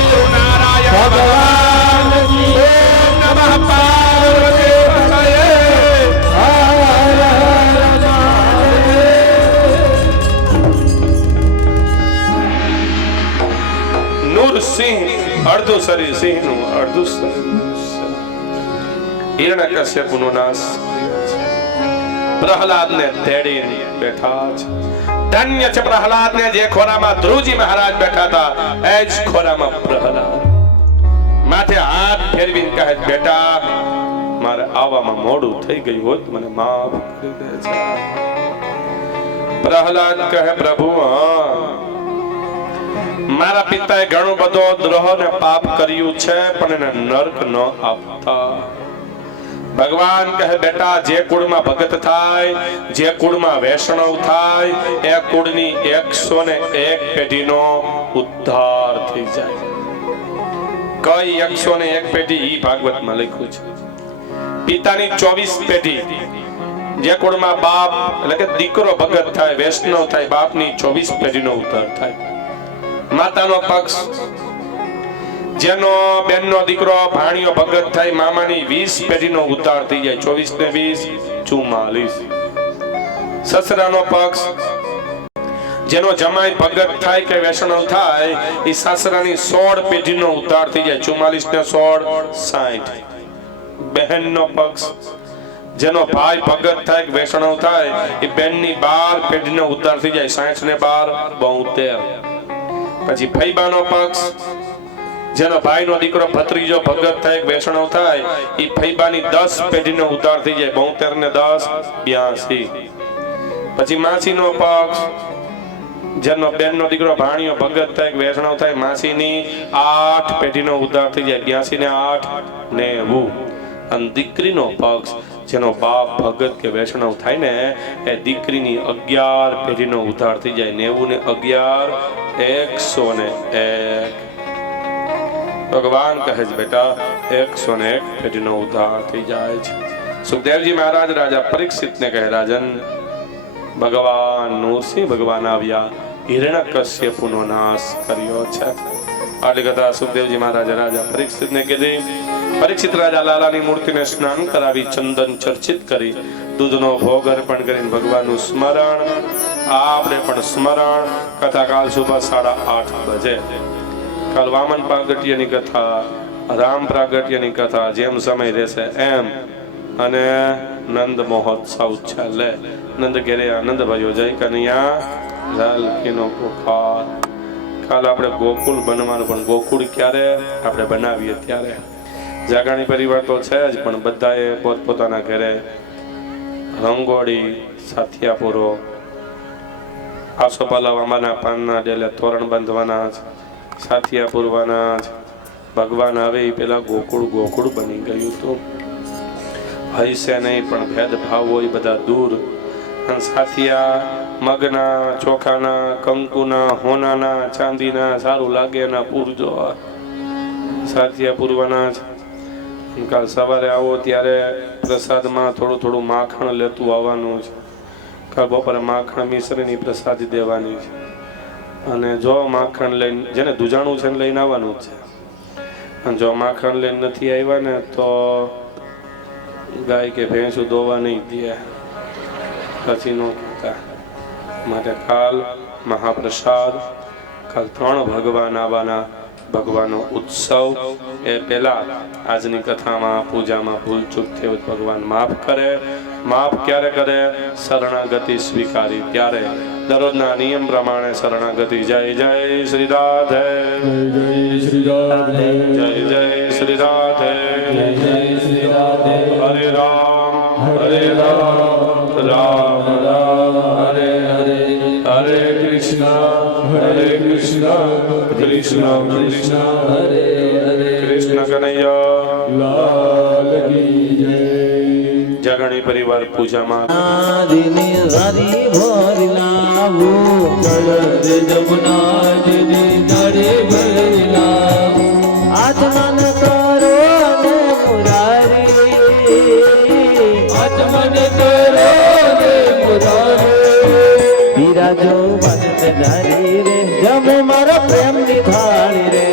જય નારાયણ ભગવાન કી જય નમઃ પાર્વતી સિંહ અડધું શરીર સિંહનું અડધું શરીર હિરણ્યકશ્યપુનો નાશ પ્રહલાદને તેડીને બેઠા છે ધન્ય છે પ્રહલાદને જે ખોરામાં ધ્રુવજી મહારાજ બેઠા હતા એ જ ખોરામાં પ્રહલાદ માથે હાથ ફેરવીને કહે બેટા મારે આવવામાં મોડું થઈ ગયું હોત મને માફ કરી દે છે પ્રહલાદ કહે પ્રભુ મારા પિતાએ ઘણો બધો દ્રોહ ને પાપ કર્યું છે પણ એને નરક ન આપતા. ભગવાન કહે બેટા જે કુળમાં ભગત થાય, જે કુળમાં વૈષ્ણવ થાય, એ કુળની 101 પેઢીનો ઉદ્ધાર થઈ જાય. કઈ 101 પેઢી? ઈ ભાગવતમાં લખ્યું છે. પિતાની 24 પેઢી, જે કુળમાં બાપ એટલે કે દીકરો ભગત થાય, વૈષ્ણવ થાય, બાપની 24 પેઢીનો ઉદ્ધાર થાય. માતાનો પક્ષ, જેનો બેનનો દીકરો ભાણિયો ભગત થાય, મામાની 20 પેઢીનો ઉદ્ધાર થઈ જાય. 24 ને 20 44. સસરાનો પક્ષ, જેનો જમાઈ ભગત થાય કે વૈષ્ણવ થાય, એ સાસરાની 16 પેઢીનો ઉદ્ધાર થઈ જાય. 44 ને 16 60. બહેનનો પક્ષ, જેનો ભાઈ ભગત થાય કે વૈષ્ણવ થાય, એ બેનની 12 પેઢીનો ઉદ્ધાર થઈ જાય. 60 ને 12 72. પછી ફૈબાનો પક્ષ, જેનો ભાઈનો દીકરો ભત્રીજો ભગત થાય કે વૈષ્ણવ થાય, એ ફૈબાની 10 પેઢીનો ઉદ્ધાર થઈ જાય. 72 ને 10 82. પછી માસીનો પક્ષ, જેનો બેનનો દીકરો ભાણિયો ભગત થાય કે વૈષ્ણવ થાય, માસીની 8 પેઢીનો ઉદ્ધાર થઈ જાય. 82 ને 8 90. અને દીકરીનો પક્ષ, જેનો બાપ ભગત કે વૈષ્ણવ થાય ને, એ દીકરીની 11 પેઢીનો ઉદ્ધાર થઈ જાય. 90 ને 11 101. ભગવાન કહે છે બેટા 101 પેઢીનો ઉદ્ધાર થઈ જાય છે. સુખદેવજી મહારાજ રાજા પરીક્ષિતને કહે રાજન, ભગવાન નરસિંહ ભગવાન આવ્યા, હિરણ્યકશ્યપુનો નાશ કર્યો છે. આટલી કથા સુખદેવજી મહારાજ રાજા પરીક્ષિતને કીધી. પરીક્ષિત રાજા લાલાની મૂર્તિને સ્નાન કરાવી, ચંદન ચર્ચિત કરી, દૂધનો ભોગ અર્પણ કરીને ભગવાનનું સ્મરણ, આપણે પણ સ્મરણ. કથા કાલ સુબહ 8:30 બજે. કાલ વામન પ્રાગટ્યની કથા, રામ પ્રાગટ્યની કથા, જેમ સમય રહેશે એમ. અને નંદ મહોત્સવ છે. લે નંદ ઘેરે આનંદ ભાઈઓ, જય કનૈયા લાલ કીનો પુકાર. કાલ આપણે ગોકુળ બનવાનું, પણ ગોકુળ ક્યારે આપણે બનાવીએ ત્યારે. જાગાણી પરિવાર તો છે જ, પણ બધાએ પોતપોતાના ઘરે રંગોળી, સાથિયા પૂરો, આસોપાલા આંબાના પાનના ડેલે તોરણ બાંધવાના છે, સાથિયા પૂરવાના છે. ભગવાન આવે એ પેલા ગોકુળ ગોકુળ બની ગયું હતું. હૈસે નહીં પણ ભેદભાવ હોય બધા દૂર. અને સાથિયા મગના, ચોખાના, કંકુના, હોનાના, ચાંદીના, સારું લાગે એના પૂરજો. સાથિયા પૂરવાના છે. કાલ સવારે આવો ત્યારે પ્રસાદમાં થોડું થોડું માખણ લેતું આવવાનું છે. કાલ બપોરે માખણ મિશ્રીની પ્રસાદી દેવાની છે. અને જો માખણ લઈને, જેને દુજાણું છે લઈને આવવાનું જ છે. અને જો માખણ લઈને નથી આવ્યા ને તો ગાય કે ભેંસું દોવા નહીં દે, પછી નો કહેતા. માટે કાલ મહાપ્રસાદ, કાલ 3 ભગવાન આવવાના. ભગવાનનો ઉત્સવ એ પહેલા આજની કથામાં, પૂજામાં ભૂલ ચૂક થઈ હોય ભગવાન માફ કરે. માફ ક્યારે કરે? શરણાગતિ સ્વીકારી ત્યારે. દરરોજના નિયમ પ્રમાણે શરણાગતિ. જય જય શ્રી રાધે, જય શ્રી રાધે, જય જય શ્રી રાધે, જય જય શ્રી રાધે. હરે રામ હરે રામ, રામ રામ હરે હરે, હરે કૃષ્ણ કૃષ્ણ કૃષ્ણ હરે હરે. કૃષ્ણ કનૈયા લાલ કી જય. જાગણી પરિવાર પૂજામાં આદિની હરી ભરી લાવો, જય જમુના જીની નડી ભરી લાવો. આત્મન કરો ને મુરારી, આત્મન કરો ને મુરારી. બિરાજો વખત ધરી રે, જમો મારા પ્રેમ ની થાળી રે.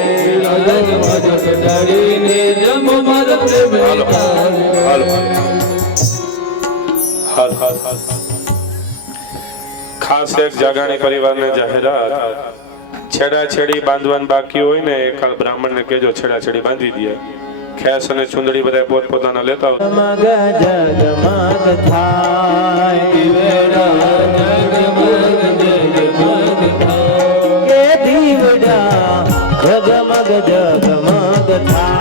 ખાસ એક જાગાણી પરિવારને જાહેરાત, છેડા છેડી બાંધવાનું બાકી હોય ને, એક બ્રાહ્મણ ને કહેજો છેડા છેડી બાંધી દે. ખેસ અને ચુંદડી બધા પોતપોતાના લેતા હોય. જગમગ જગમગ થાય, કે દીવડા જગમગ જગમગ થાય.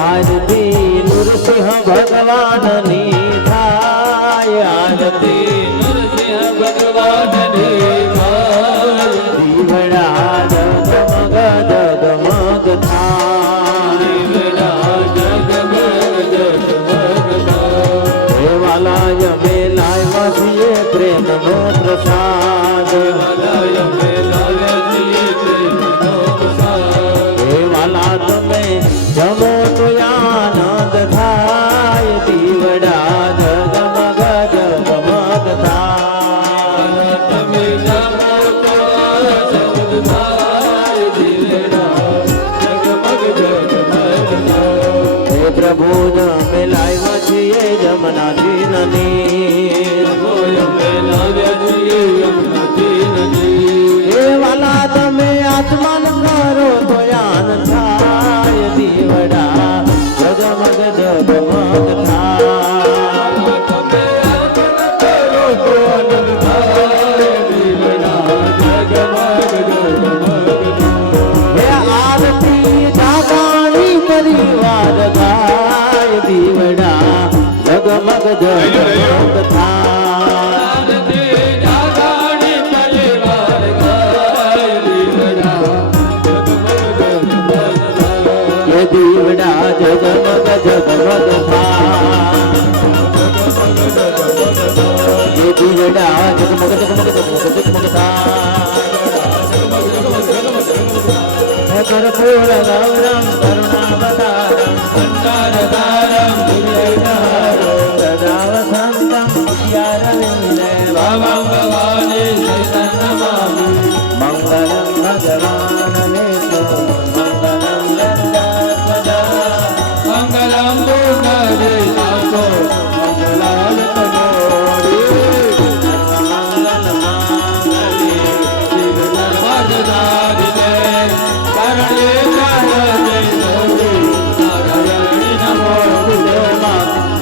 આરતી નૃસિંહ ભગવાનની થાય આરતી નરસિંહ ભગવાનની થાય દીવડા જગમગ જગમગ થાય દીવડા જગમગ જગમગ થાય હે વાલા અમે લાવ્યા છીએ પ્રેમનો પ્રસાદ વલાય મે લાવ્યા છીએ પ્રેમનો પ્રસાદ હે વાલા તમે જમો તો આનંદ થાય દીવડા જગમગ જગમગ થાય તમે જામો તો આનંદ થાય દીવડા જગમગ જગમગ થાય હે પ્રભુ અમે લાવ્યા છીએ જમનાથી નીર ઓય મે લાવ્યા છીએ યમુનાથી નદી હે વાલા તમે આત્મન કરો તો આનંદ થાય દીવડા જગમગ જગમગ થાય તમે કરો તો આનંદ થાય દીવડા જગમગ જગમગ હે આરતી જાગાણી પરિવાર ગાય દીવડા જગમગ જગમગ થાય આરતી જાગાણી પરિવાર ગાય દીવડા જગમગ જગમગ થાય હે દીવડા જગમગ જગમગ થાય હે દીવડા જગમગ જગમગ જગમગ જગમગ થાય હે કર્પૂર ગૌરમ કરુણાવતારમ સંતાનધારમ દુર્જનહારમ સદા વસંતમ વિદ્યારવિંદે ભાવં ભવાની શૈતન નમામિ મંગલમ ભગવાન વિષ્ણુ મંગલમ ગરુડધ્વજા મંગલમ પૂર્ણદેશાકો મંગલાલ તનોરી જીવનવર્ધનારિતે કરણે નારદે સૌરી નારાયણી નમો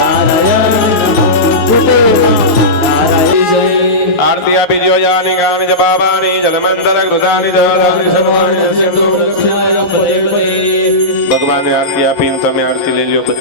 નારાયણ નમો નારાયણ આરતી આપી દ્યો યાની ગાની જ બાબાની જલમંતર કૃતાની જલાની સર્વાણી નશ્યંતુ. રક્ષાય પદે પદે ભગવાનને આરતી આપીને તમે આરતી લઈ લ્યો.